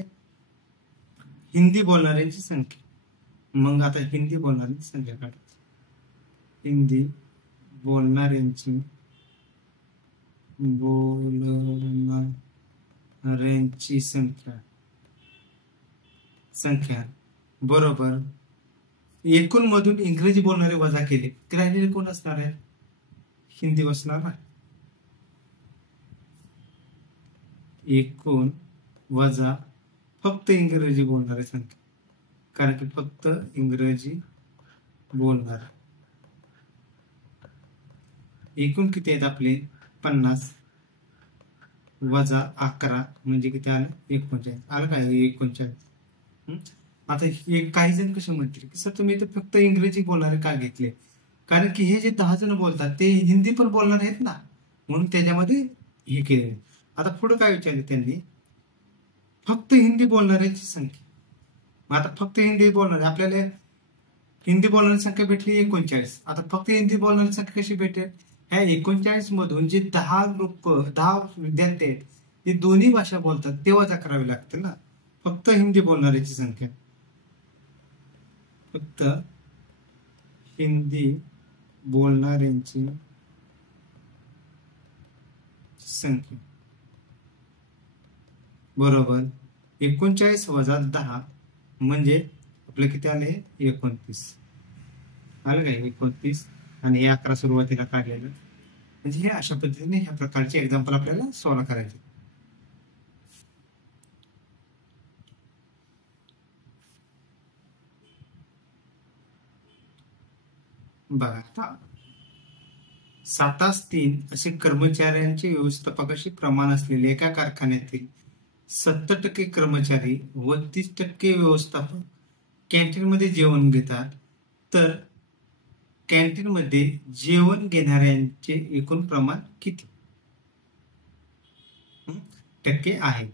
हिंदी बोलणाऱ्यांची संख्या. मग आता हिंदी बोलणाऱ्यांची संख्या काढायची. हिंदी बोलणाऱ्यांची संख्या बरोबर एकूण मधून इंग्रजी बोलणारे वजा केले, राहिलेले कोण असणार आहे? हिंदी बसणार ना. एकूण वजा फक्त इंग्रजी बोलणारे संख्या, कारण की फक्त इंग्रजी बोलणार. एकूण किती आहेत आपले? 50 वजा 11 म्हणजे किती आलं? 39. आलं काय? 39. आता काही जण कसे म्हणतील की सर तुम्ही तर फक्त इंग्रजी बोलणारे का घेतले? कारण की हे जे 10 जण बोलतात ते हिंदी पण बोलणार आहेत ना, म्हणून त्याच्यामध्ये हे केले. आता पुढे काय विचारले त्यांनी? फक्त हिंदी बोलणाऱ्यांची संख्या. आता फक्त हिंदी बोलणारे, आपल्याला हिंदी बोलणारी संख्या भेटली 39. आता फक्त हिंदी बोलणारी संख्या कशी भेटेल? ह्या 39 मधून जे 10 विद्यार्थी आहेत ते दोन्ही भाषा बोलतात ते वजा करावे लागते ना. फक्त हिंदी बोलणाऱ्याची संख्या, फक्त हिंदी बोलणाऱ्यांची संख्या बरोबर 39 वजा 10 म्हणजे आपलं किती आले? 29. आलं काय? 29. आणि हे 11 सुरुवातीला काढलेलं. म्हणजे हे अशा पद्धतीने ह्या प्रकारचे एक्झाम्पल आपल्याला सॉल्व्ह करायचे. बघा, आता 7-3 असे कर्मचाऱ्यांचे व्यवस्थापकाशी प्रमाण असलेले एका कारखान्यातील 70% कर्मचारी व 30% व्यवस्थापक कॅन्टीनमध्ये जेवण घेतात. तर कॅन्टीनमध्ये जेवण घेणाऱ्यांचे एकूण प्रमाण किती टक्के आहे?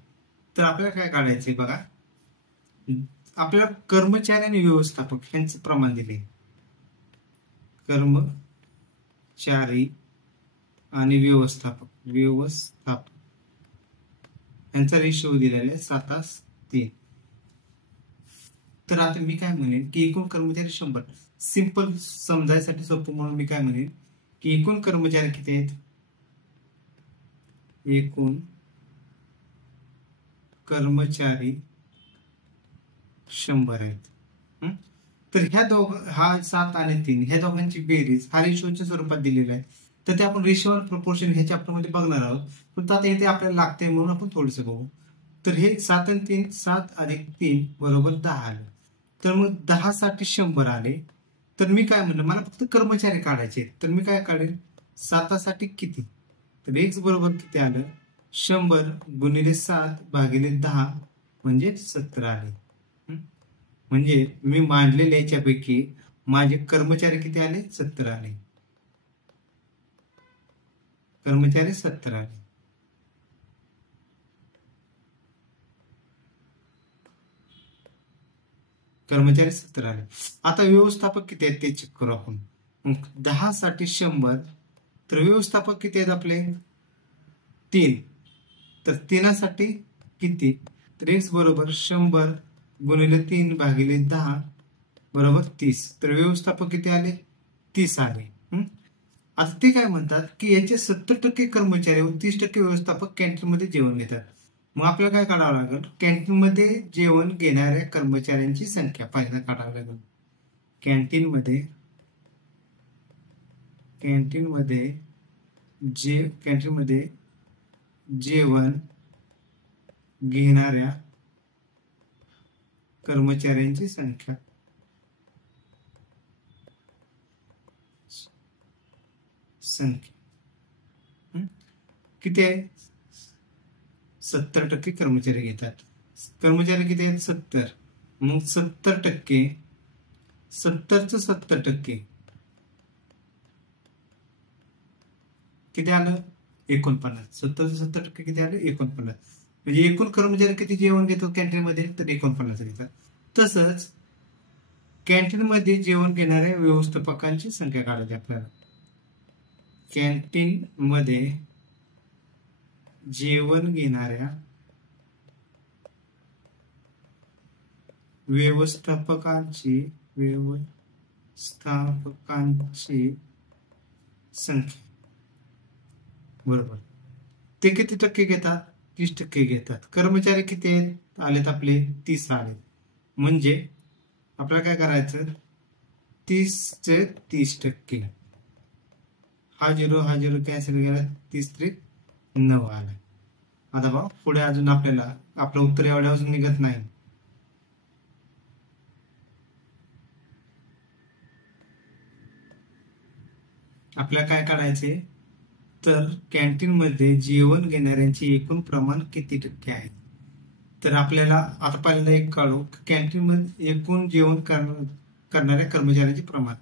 तर आपल्याला काय काढायचंय? बघा, आपल्याला कर्मचारी आणि व्यवस्थापक यांचं प्रमाण दिले. कर्मचारी आणि व्यवस्थापक यांचा रेशो दिलेला आहे 7-3. तर आता मी काय म्हणेन की एकूण कर्मचारी 100. सिंपल समजायसाठी सोपं म्हणून मी काय म्हणेन की एकूण कर्मचारी किती आहेत? एकूण कर्मचारी 100 आहेत. तर ह्या हा 7 आणि 3 ह्या दोघांची बेरीज हा रेशोच्या स्वरूपात दिलेला आहे. तर ते आपण रेशिओ आणि प्रपोर्शन ह्या चॅप्टरमध्ये बघणार आहोत. पण आता इथे आपल्याला लागते म्हणून आपण थोडंसं बघू. तर हे 7 आणि 3 7 अधिक 3 बरोबर 10 आलं. तर मग 10 साठी 100 आले. तर मी काय म्हणलं, मला फक्त कर्मचारी काढायचे. तर मी काय काढेल, 7 साठी किती, तर x बरोबर किती आलं, 100 गुणिले 7 भागिले 10 म्हणजे 70 आले. म्हणजे मी मांडलेल्या याच्यापैकी माझे कर्मचारी किती आले, 70 आले. कर्मचारी 70 आले. कर्मचारी 70 आले. आता व्यवस्थापक किती आहेत ते चेक करू आपण. 10 साठी 100, तर व्यवस्थापक किती आहेत आपले, 3. तर 3 साठी किती, तर x बरोबर 100 गुणिले 3 भागिले 10 बरोबर 30. तर व्यवस्थापक किती आले, 30 आले. आता ते काय म्हणतात की याचे 70% कर्मचारी व 30% व्यवस्थापक कॅन्टीनमध्ये जेवण घेतात. मग आपल्याला काय काढावं लागेल, कॅन्टीनमध्ये जेवण घेणाऱ्या कर्मचाऱ्यांची संख्या पहिल्यांदा काढावी लागेल. कॅन्टीनमध्ये जेवण घेणाऱ्या कर्मचाऱ्यांची संख्या किती आहे, 70% कर्मचारी घेतात. कर्मचारी किती आहेत, 70. मग 70%, 70चं 70% किती आलं, 49. 70चं 70% किती आलं, 49. म्हणजे एकूण कर्मचारी किती जेवण घेतात कॅन्टीनमध्ये, तर 49 घेतात. तसंच कॅन्टीनमध्ये जेवण घेणाऱ्या व्यवस्थापकांची संख्या काढायची आपल्याला. कॅन्टीन मध्ये जेवण घेणाऱ्या व्यवस्थापकांची संख्या बरोबर, ते किती टक्के घेतात, 30% घेतात. कर्मचारी किती आलेत आपले, 30 आलेत. म्हणजे आपल्याला काय करायचं, 30चे 30%, हा झिरो कॅन्सल गेला, 30×9 आला. आता बघा पुढे अजून आपल्याला आपलं उत्तर एवढ्या अजून निघत नाही. आपल्याला काय काढायचे, तर कॅन्टीन मध्ये जेवण घेणाऱ्यांचे एकूण प्रमाण किती टक्के आहे. तर आपल्याला आता पहिल्यांदा एक काढू, कॅन्टीन मध्ये एकूण जेवण करणाऱ्या कर्मचाऱ्यांचे प्रमाण.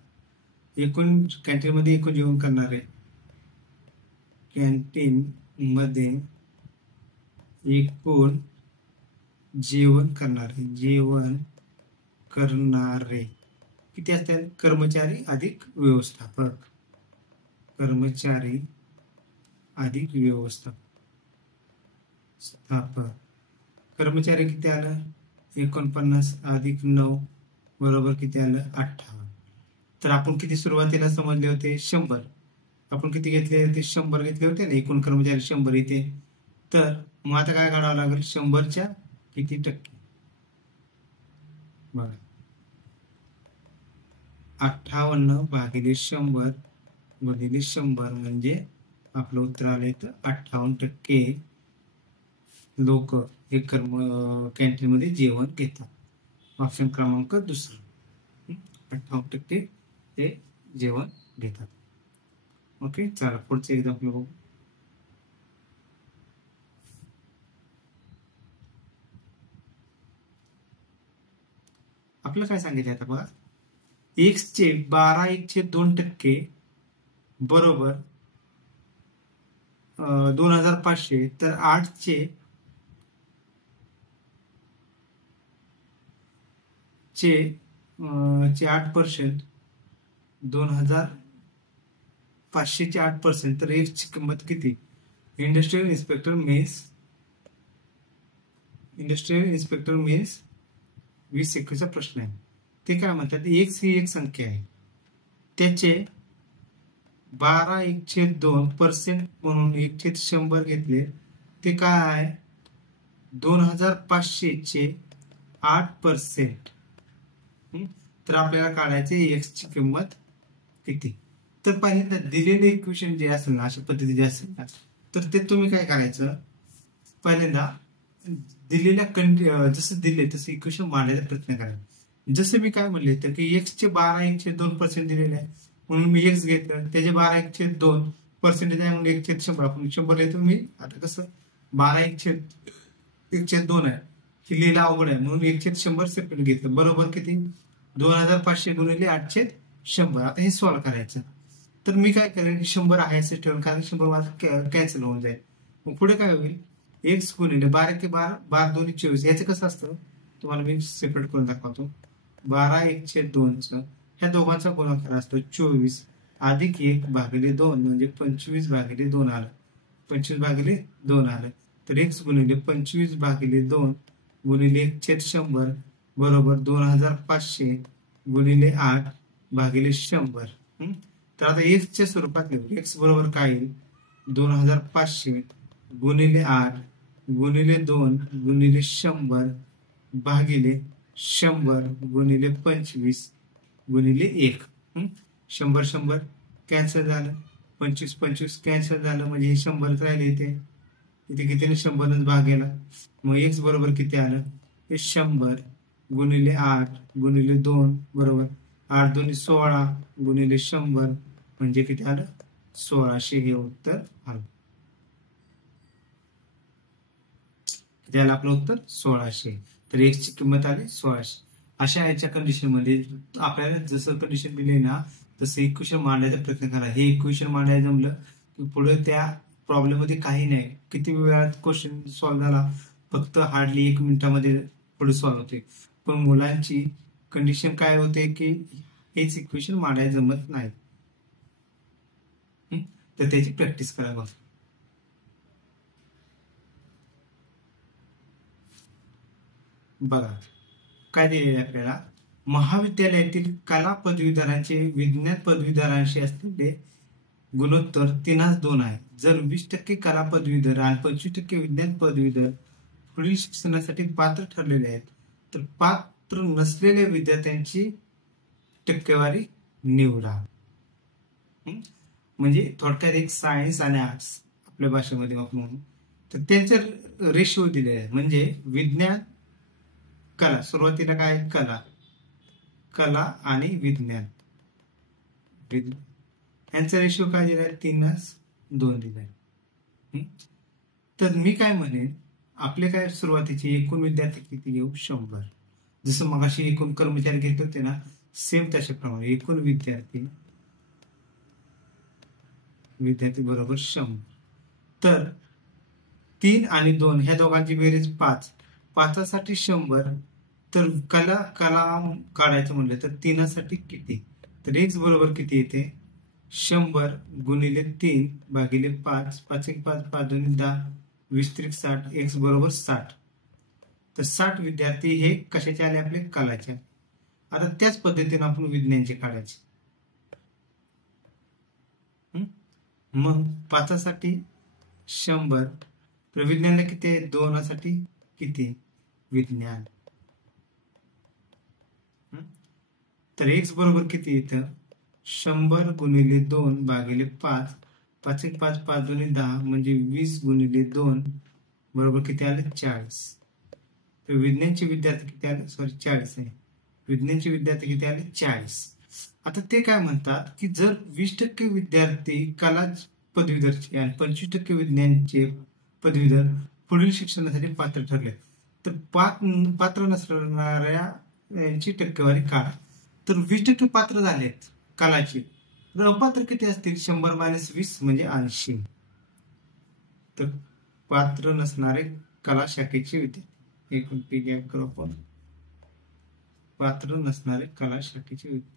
एकूण कॅन्टीन मध्ये एकूण जेवण करणारे, कॅन्टीन मध्ये एकूण जेवण करणारे किती असतात, कर्मचारी अधिक व्यवस्थापक. कर्मचारी अधिक व्यवस्थापक. कर्मचारी किती आलं, 49 अधिक 9 बरोबर किती आलं, 58. तर आपण किती सुरुवातीला समजले होते, 100. आपण किती घेतले होते, 100 घेतले होते ना, एकूण कर्मचारी 100 येते. तर मग आता काय काढावं लागेल, 100च्या किती टक्के बघा, 58 भागिले 100 गुणिले 100 म्हणजे आपलं उत्तर आले तर 58% लोक हे कॅन्टीन मध्ये जेवण घेतात. ऑप्शन क्रमांक 2, 58% ते जेवण घेतात. ओके, चला पुढचे एक्झाम्पल बघू. आपलं काय सांगितलं आता बघा, x चे 12.2% बरोबर 2500. तर 8चे 8%, 2500चे 8%. तर x ची किंमत किती. इंडस्ट्रियल इन्स्पेक्टर मेन्स 2021चा प्रश्न आहे. ते काय म्हणतात, x ही एक संख्या आहे, त्याचे 12.1/2% म्हणून 1/100 घेतले, ते काय आहे, 2500चे 8%. तर आपल्याला काढायचे x ची किंमत किती. तर पहिल्यांदा दिलेले इक्वेशन जे असेल ना, अशा पद्धतीचे असेल ना, तर ते तुम्ही काय करायचं, पहिल्यांदा दिलेल्या जसं दिले तसं इक्वेशन मांडायचा प्रयत्न करायचा. जसं मी काय म्हणले तर की एक्सचे 12 दिलेले आहे, म्हणून मी एक्स घेतलं, त्याचे 12 आहे म्हणून 1/100 आपण 100 येतो. मी आता कसं 12 आहे, ही लिहिला अवघड आहे म्हणून 1/100 सेपरेट घेतलं. बरोबर किती? 2500 गुणिले 8/100. आता हे सॉल्व्ह करायचं. तर मी काय करेन, 100 आहे असं ठेवून, कारण 100 माझं कॅन्सल होऊन जाईल. मग पुढे काय होईल, एक्स गुणिले 12 12 2 24. याचं कसं असतं तुम्हाला मी सेपरेट करून दाखवतो. 12/1/2 ह्या दोघांचा गुणाकार असतो 24 अधिक 1/2 म्हणजे 25/2 आलं. 25/2 आलं. तर एक्स गुणिले 25/2 गुणिले 1/100 बरोबर 2500 गुणिले 8/100. तर आता एक्सच्या स्वरूपात लिहू. एक्स बरोबर काय येईल, 2500 गुणिले 8 गुणिले 2 गुणिले 100 भागिले 100 गुणिले 25 गुणिले 1. 100 कॅन्सल झालं, 25 कॅन्सल झालं, म्हणजे हे 100 राहिले. इथे कितीने 100 भाग गेला. मग एक्स बरोबर किती आलं, हे 100 गुणिले 8 गुणिले 2 बरोबर 8 2 16 गुणिले 100 म्हणजे किती आलं, 1600. हे उत्तर आलं. त्याला आपलं उत्तर 1600. तर एक्स ची किंमत आली 1600. अशा याच्या कंडिशन मध्ये आपल्याला जसं कंडिशन दिले ना तसं इक्वेशन मांडायचा प्रयत्न करा. हे इक्वेशन मांडायचं जमलं की पुढे त्या प्रॉब्लेम मध्ये काही नाही. किती वेळात क्वेश्चन सॉल्व्ह झाला, फक्त हार्डली 1 मिनिटामध्ये पुढे सॉल्व्ह होते. पण मुलांची कंडिशन काय होते की हेच इक्वेशन मांडायला जमत नाही. तर त्याची प्रॅक्टिस करा. बघा काय दिलेले आपल्याला, महाविद्यालयातील कला पदवीधरांचे विज्ञान पदवीधरांशी असलेले गुणोत्तर 3:2 आहे. जर 20% कला पदवीधर आणि 25% विज्ञान पदवीधर पुढील शिक्षणासाठी पात्र ठरलेले आहेत, तर पात्र नसलेल्या विद्यार्थ्यांची टक्केवारी निवडा. म्हणजे थोडक्यात एक सायन्स आणि आर्ट्स आपल्या भाषेमध्ये वापरून तर त्यांचे रेशिओ दिले आहे. म्हणजे विज्ञान कला, सुरुवातीला काय, कला आणि विज्ञान यांचा रेशिओ काय दिलाय, 3:2 दिलाय. तर मी काय म्हणेन, आपले काय सुरुवातीचे एकूण विद्यार्थी किती घेऊ, 100. जसं मगाशी एकूण कर्मचारी घेतले होते ना, सेम तशाप्रमाणे एकूण विद्यार्थी बरोबर 100. तर 3 आणि 2 ह्या दोघांची बेरीज 5. 5साठी 100. तर कला काढायचं म्हणलं तर 3साठी किती, तर एक्स बरोबर किती येते, 100 गुणिले 3 भागिले 5. 5 1 5 5 2 10 20 3 60. एक्स बरोबर 60. तर 60 विद्यार्थी हे कशाचे आले, आपले कलाचे. आता त्याच पद्धतीने आपण विज्ञानचे काढायचे. मग 5साठी 100. तर विज्ञानला किती आहे, 2साठी किती विज्ञान. तर एक्स बरोबर किती येतं, 100 गुणिले 2 भागिले 5. 5 1 5 5 2 10 म्हणजे 20 गुणिले 2 बरोबर किती आले, 40. तर विज्ञानचे विद्यार्थी किती आले, 40 आहे. विज्ञानचे विद्यार्थी किती आले, 40. आता ते काय म्हणतात की जर 20% विद्यार्थी कला पदवीधरचे आणि 25% विज्ञानचे पदवीधर पुढील शिक्षणासाठी पात्र ठरले, तर पात्र नसणाऱ्या यांची टक्केवारी काढा. तर 20% पात्र झालेत कलाचे, तर अपात्र किती असतील, 100 - 20 म्हणजे 80. तर पात्र नसणारे कला शाखेचे विद्यार्थी, एकूण पीडीएफ करू आपण. पात्र नसणारे कला शाखेचे विद्यार्थी,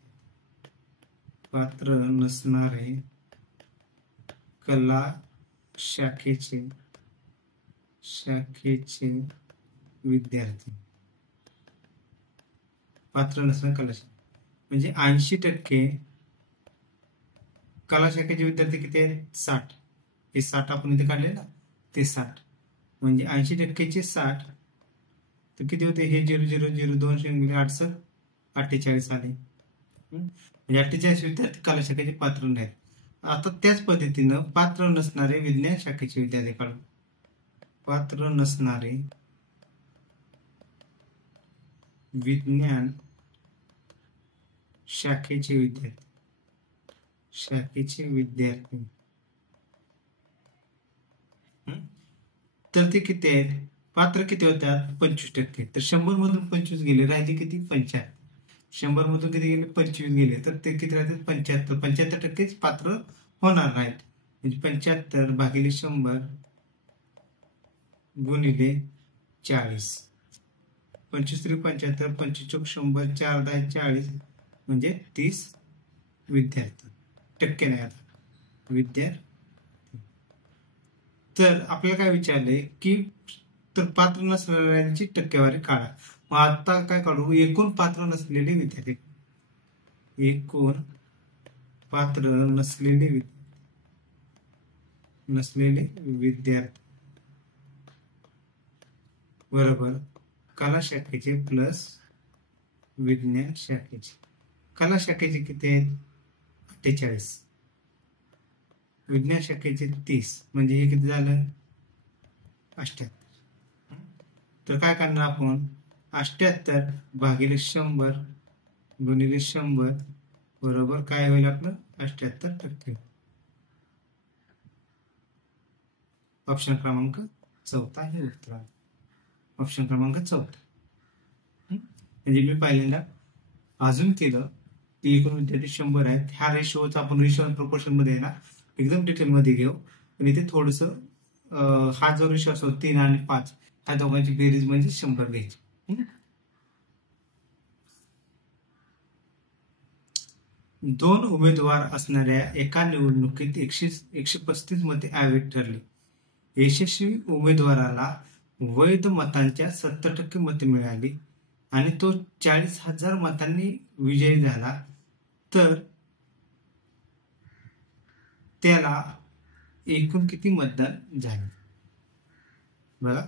पात्र नसणारे कला शाखेचे विद्यार्थी, पात्र नसणारे कला शाखे म्हणजे 80% कला शाखेचे विद्यार्थी किती आहेत, 60. हे 60 आपण इथे काढले ना, ते 60 म्हणजे 80%चे 60. तर किती होते, हे 0 0 0 2 8 48 आले. म्हणजे 48 विद्यार्थी कला शाखेचे पात्र नाहीत. आता त्याच पद्धतीनं पात्र नसणारे विज्ञान शाखेचे विद्यार्थी काढू. पात्र नसणारे विज्ञान शाखेचे विद्यार्थी तर ते किती आहेत? पात्र किती होतात? 25%. तर 100 मधून 25 गेले, राहिले किती? 75. 100 मधून किती गेले? 25 गेले, तर ते किती राहतात? 75. 75%च पात्र होणार नाहीत. म्हणजे 75 भागिले 100 गुणिले 40. 25 × 75, 25 × 100, 4 × 10 40, म्हणजे 30 विद्यार्थी. टक्के नाही आता विद्यार्थी. तर आपल्याला काय विचारले की तर पात्र नसलेल्यांची टक्केवारी काढा. मग आता काय काढू? एकूण पात्र नसलेले विद्यार्थी. एकूण पात्र नसलेले विद्यार्थी बरोबर कला शाखेचे प्लस विज्ञान शाखेचे. कला शाखेचे किती आहेत? 48. विज्ञान शाखेचे 30, म्हणजे हे किती झालं? 78. तर काय करणार आपण? 78 भागिले 100 गुणिले 100 बरोबर काय होईल आपलं? 78%. ऑप्शन क्रमांक 4 हे उत्तर आहे. ऑप्शन क्रमांक 4. म्हणजे मी पहिल्यांदा अजून केलं की एकूण विद्यार्थी 100 आहेत. ह्या रेशोचा आपण रेशो प्रोपोर्शन मध्ये ना एकदम डिटेल मध्ये घेऊ. आणि इथे थोडस हा जो रेशो असतो 3 आणि 5 ह्या दोघांची बेरीज म्हणजे 100 घ्यायची. 2 उमेदवार असणाऱ्या एका निवडणुकीत 135 मते अवैध ठरली. यशस्वी उमेदवाराला वैध मतांच्या 70% मते मिळाली आणि तो 40,000 मतांनी विजयी झाला, तर त्याला एकूण किती मतदान झाले? बघा,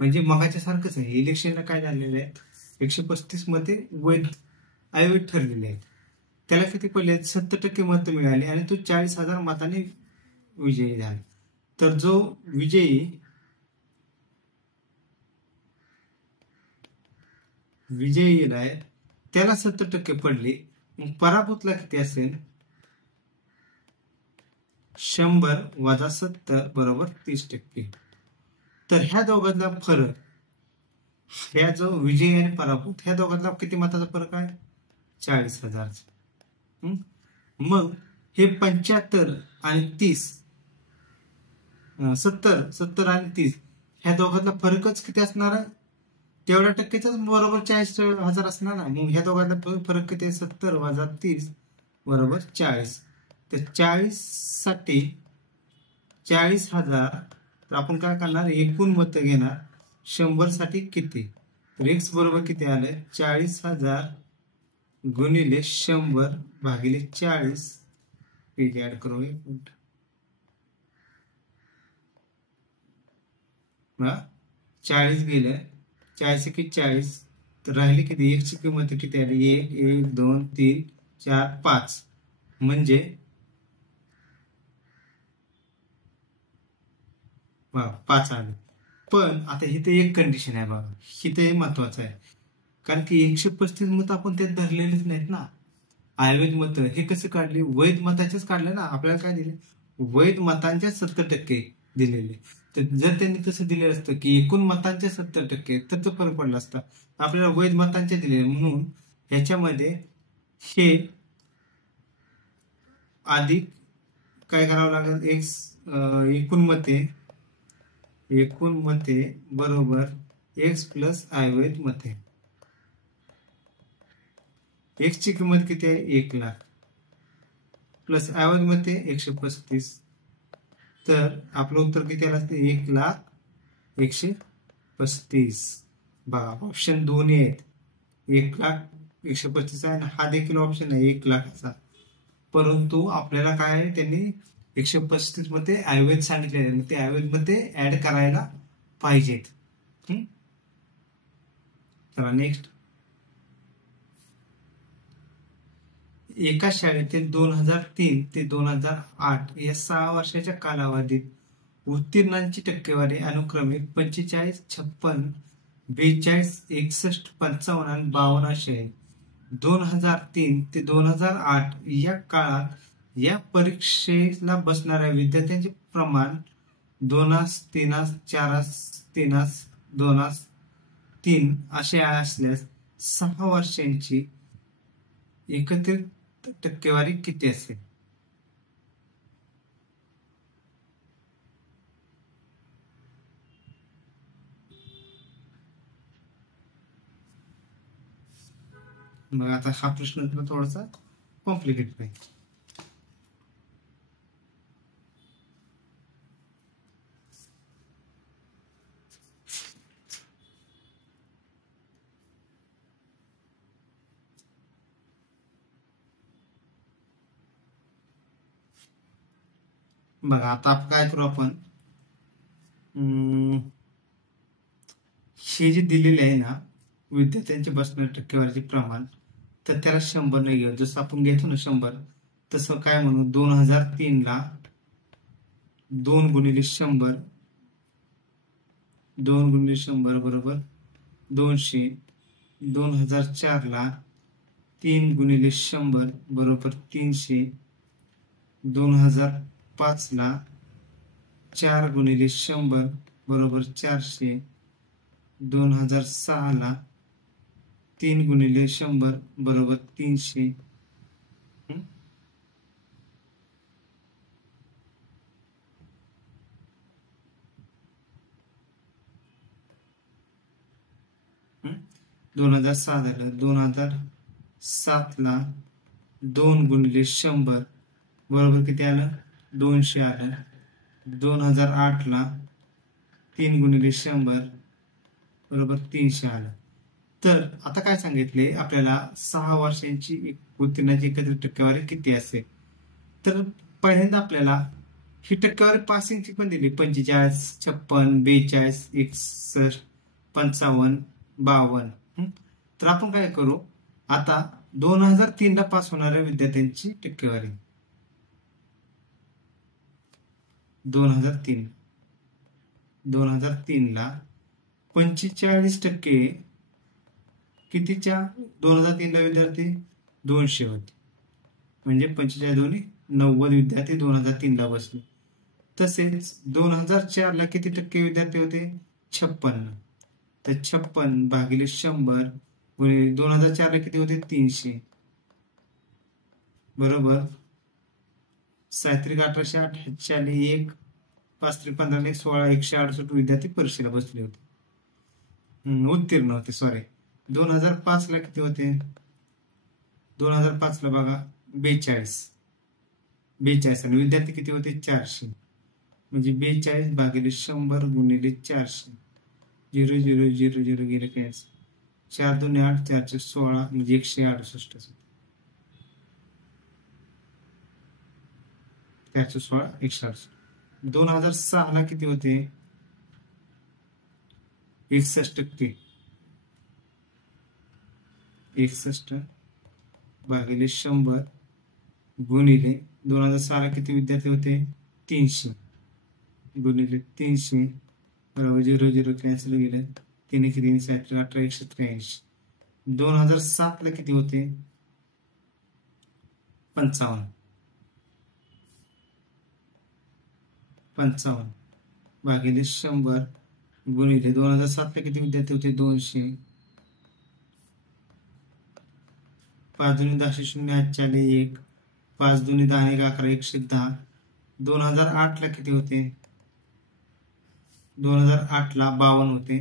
म्हणजे मगाच्या सारखंच आहे. इलेक्शनला काय झालेलं आहे? 135 मते अवैध ठरलेले आहेत. त्याला किती पडले? 70% मत मिळाली आणि तो 40,000 मतांनी विजयी झाला. तर जो विजयी आहे त्याला 70% पडले. मग पराभूतला किती असेल? 100 वजा 70 बरोबर 30%. तर ह्या दोघांचा फरक, ह्या जो विजयी आणि पराभूत ह्या दोघांचा किती मताचा फरक आहे? 40,000. मग हे 75 आणि 30, 70 आणि 30 ह्या दोघांचा फरकच किती असणार आहे? तेवढ्या टक्केच बरोबर 40,000 असणार ना. मग ह्या दोघांचा फरक किती? 70 वजा 30 बरोबर 40. तर 40 साठी 40,000. तर आपण काय करणार? एकूण मत घेणार. 100 साठी किती? तर x बरोबर किती आलं? 40,000 गुणिले 100 भागिले 40. पेज ऍड करू. 40 गेलं, 40 की 40, तर राहिले किती? x ची किंमत किती आली? 1 2 3 4 5, म्हणजे 5 आले. पण आता इथे एक कंडिशन आहे बघा, इथे महत्वाचं आहे. कारण की 135 मत आपण त्यात धरलेलीच नाहीत ना. अवैध मत हे कसे काढले? वैध मताचेच काढले ना. आपल्याला काय दिले? वैध मतांच्या 70% दिलेले. तर जर त्यांनी तसं दिलं असतं की एकूण मतांच्या 70%, तर तो फरक पडला असता. आपल्याला वैध मतांच्या दिले, म्हणून ह्याच्यामध्ये हे अधिक काय करावं लागेल? एकूण मते बरोबर x प्लस अवैध मते. x ची किंमत किती आहे? 1 लाख प्लस अवैध मते 135. तर आपलं उत्तर किती आलं? 1,01,135. बघा, ऑप्शन दोन्ही आहेत. 1,01,135 आहे आणि हा देखील ऑप्शन आहे 1 लाखाचा. परंतु आपल्याला काय आहे? त्यांनी 135 मध्ये अवैध सांगितले, ते अवैध मध्ये ऍड करायला पाहिजेत. चला नेक्स्ट. एका शाळेतील 2003 ते 2008 या 6 वर्षाच्या कालावधीत उत्तीर्णांची टक्केवारी अनुक्रमे 45, 56, 42, 61, 55 आणि 52 अशी आहे. 2003 ते 2008 या काळात या परीक्षेला बसणाऱ्या विद्यार्थ्यांचे प्रमाण 2, 3, 4, 3, 2, 3 असे असल्यास 6 वर्षांची एकत्रित टक्केवारी किती असेल? मग आता हा प्रश्न थोडासा कॉम्प्लिकेटेड आहे. बघा आता काय करू आपण, हे जे दिलेले आहे ना विद्यार्थ्यांचे बसणाऱ्या टक्केवारीचे प्रमाण, तर त्याला 100 नाही घेऊ. जसं आपण घेतो ना 100, तसं काय म्हणू, 2003 ला 2 गुणिले 100, 2 गुणिले 100 बरोबर 200. 2004 ला 3 गुणिले 100 बरोबर 300. 2005 ला 4 गुणिले 100 बरोबर 400. 2006 ला 3 गुणिले 100 बरोबर 300. 2006 झालं. 2007 ला 2 गुणिले 100 बरोबर किती आलं, 200 आलं. 2008 ला 3 गुणिले 100 बरोबर 300 आलं. तर आता काय सांगितले आपल्याला, 6 वर्षांची उत्तीर्णाची एकत्रित टक्केवारी किती असेल. तर पहिल्यांदा आपल्याला ही टक्केवारी पासिंगची पण दिली, 45, 56, 42, 61, 55, 52. तर आपण काय करू आता, 2003 ला पास होणाऱ्या विद्यार्थ्यांची टक्केवारी, 2003 ला 45% कितीच्या, 2003 ला विद्यार्थी 200 होते, म्हणजे 45 दोन्ही 90 विद्यार्थी 2003 ला बसले. तसेच 2004 ला किती टक्के विद्यार्थी होते, 56. तर 56 भागिले 100 गुणिले 2004 ला किती होते, 300 बरोबर 1868 1 5 3 15 16 168 विद्यार्थी परीक्षेला बसले होते, उत्तीर्ण होते. सॉरी, 2005 ला किती होते, 2005 ला बघा 42 आणि विद्यार्थी किती होते, 400. म्हणजे 42 भागिले 100 गुणिले 400. 0 0 0 0 गेले कॅन्सल. 4 2 8 4 16 म्हणजे 168. 416 168. 2006 ला किती होते, 61%. 61 भागिले 100 गुणिले 2006 ला किती विद्यार्थी होते, 300 गुणिले 300 बरोबर 0 0 कॅन्सल गेले. 3 3 7 18 183. 2007 ला किती होते, 55 भागिले 100 गुणिले 2007 ला किती विद्यार्थी होते, 200. 5 2 10 0 8 4 1 5 2 10 1 11 110. 2008 ला किती होते, 2008 ला 52 होते.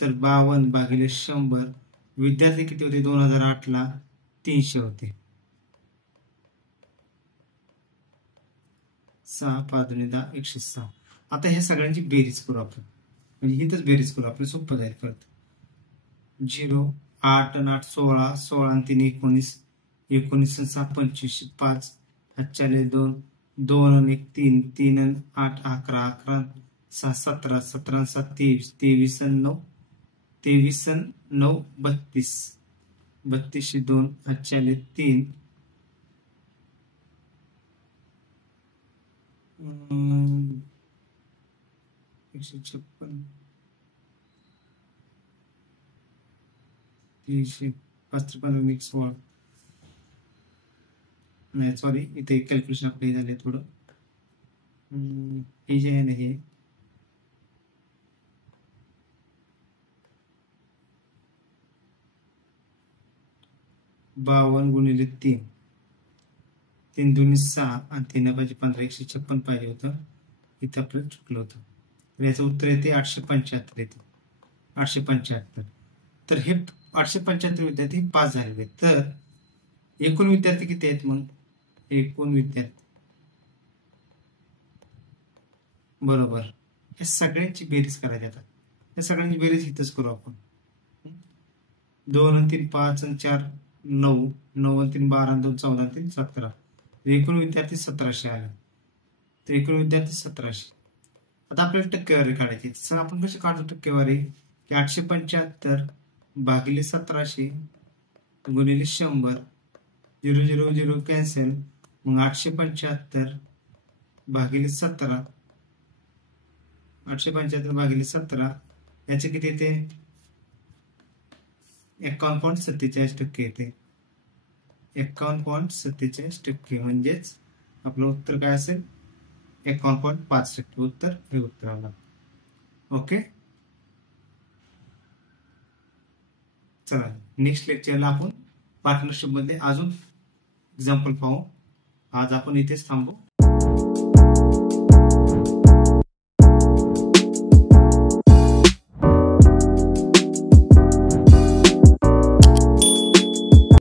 तर 52 भागिले 100 विद्यार्थी किती होते, 2008 ला 300 होते. 6 5 2 10 106. आता ह्या सगळ्यांची बेरीज करू आपण, म्हणजे हिथंच बेरीज करू, आपलं सोपं जाईल परत. 0 8 आणि 8 16 16 आणि 3 19 19 आणि 6 25 5 4 2 2 आणि 1 3 3 आणि 8 11 11 6 17 17 आणि 7 23 23 आणि 9 32. 3202 हातचे आले 3, 156, 300, 5 मिक्स वॉल नाही, सॉरी, इथे कॅल्क्युलेशन आपले झाले थोडं. हे जे आहे ना, हे 52 गुणिले 3, 3 दुनी 6 आणि 3 पाहिजे 15, 156 पाहिजे होतं. इथं आपलं चुकलं होतं. तर याचं उत्तर येते 875 येते. 875. तर हे 875 विद्यार्थी पास झालेले आहेत. तर एकूण विद्यार्थी किती आहेत मग? एकूण विद्यार्थी बरोबर हे सगळ्यांची बेरीज करायची. आता या सगळ्यांची बेरीज इथंच करू आपण. 2 आणि 3 5 आणि 4 9, 9 आणि 3 12 आणि 2 14 आणि 3 17. एकूण विद्यार्थी 1700 आले. तर एकूण विद्यार्थी 1700. आता आपल्याला टक्केवारी काढायची. सर आपण कशी काढतो टक्केवारी? की 875 भागिले 1700 गुणिले 100, 0 0 0 कॅन्सल. मग 875 भागिले 17, 875 भागिले 17 याचे किती येते? 51.47% येते. 51.47% म्हणजेच आपलं उत्तर काय असेल? 51.5% उत्तर हे उत्तर आलं. ओके, चला नेक्स्ट लेक्चरला आपण पार्टनरशिप मध्ये अजून एक्झाम्पल पाहू. आज आपण इथेच थांबू.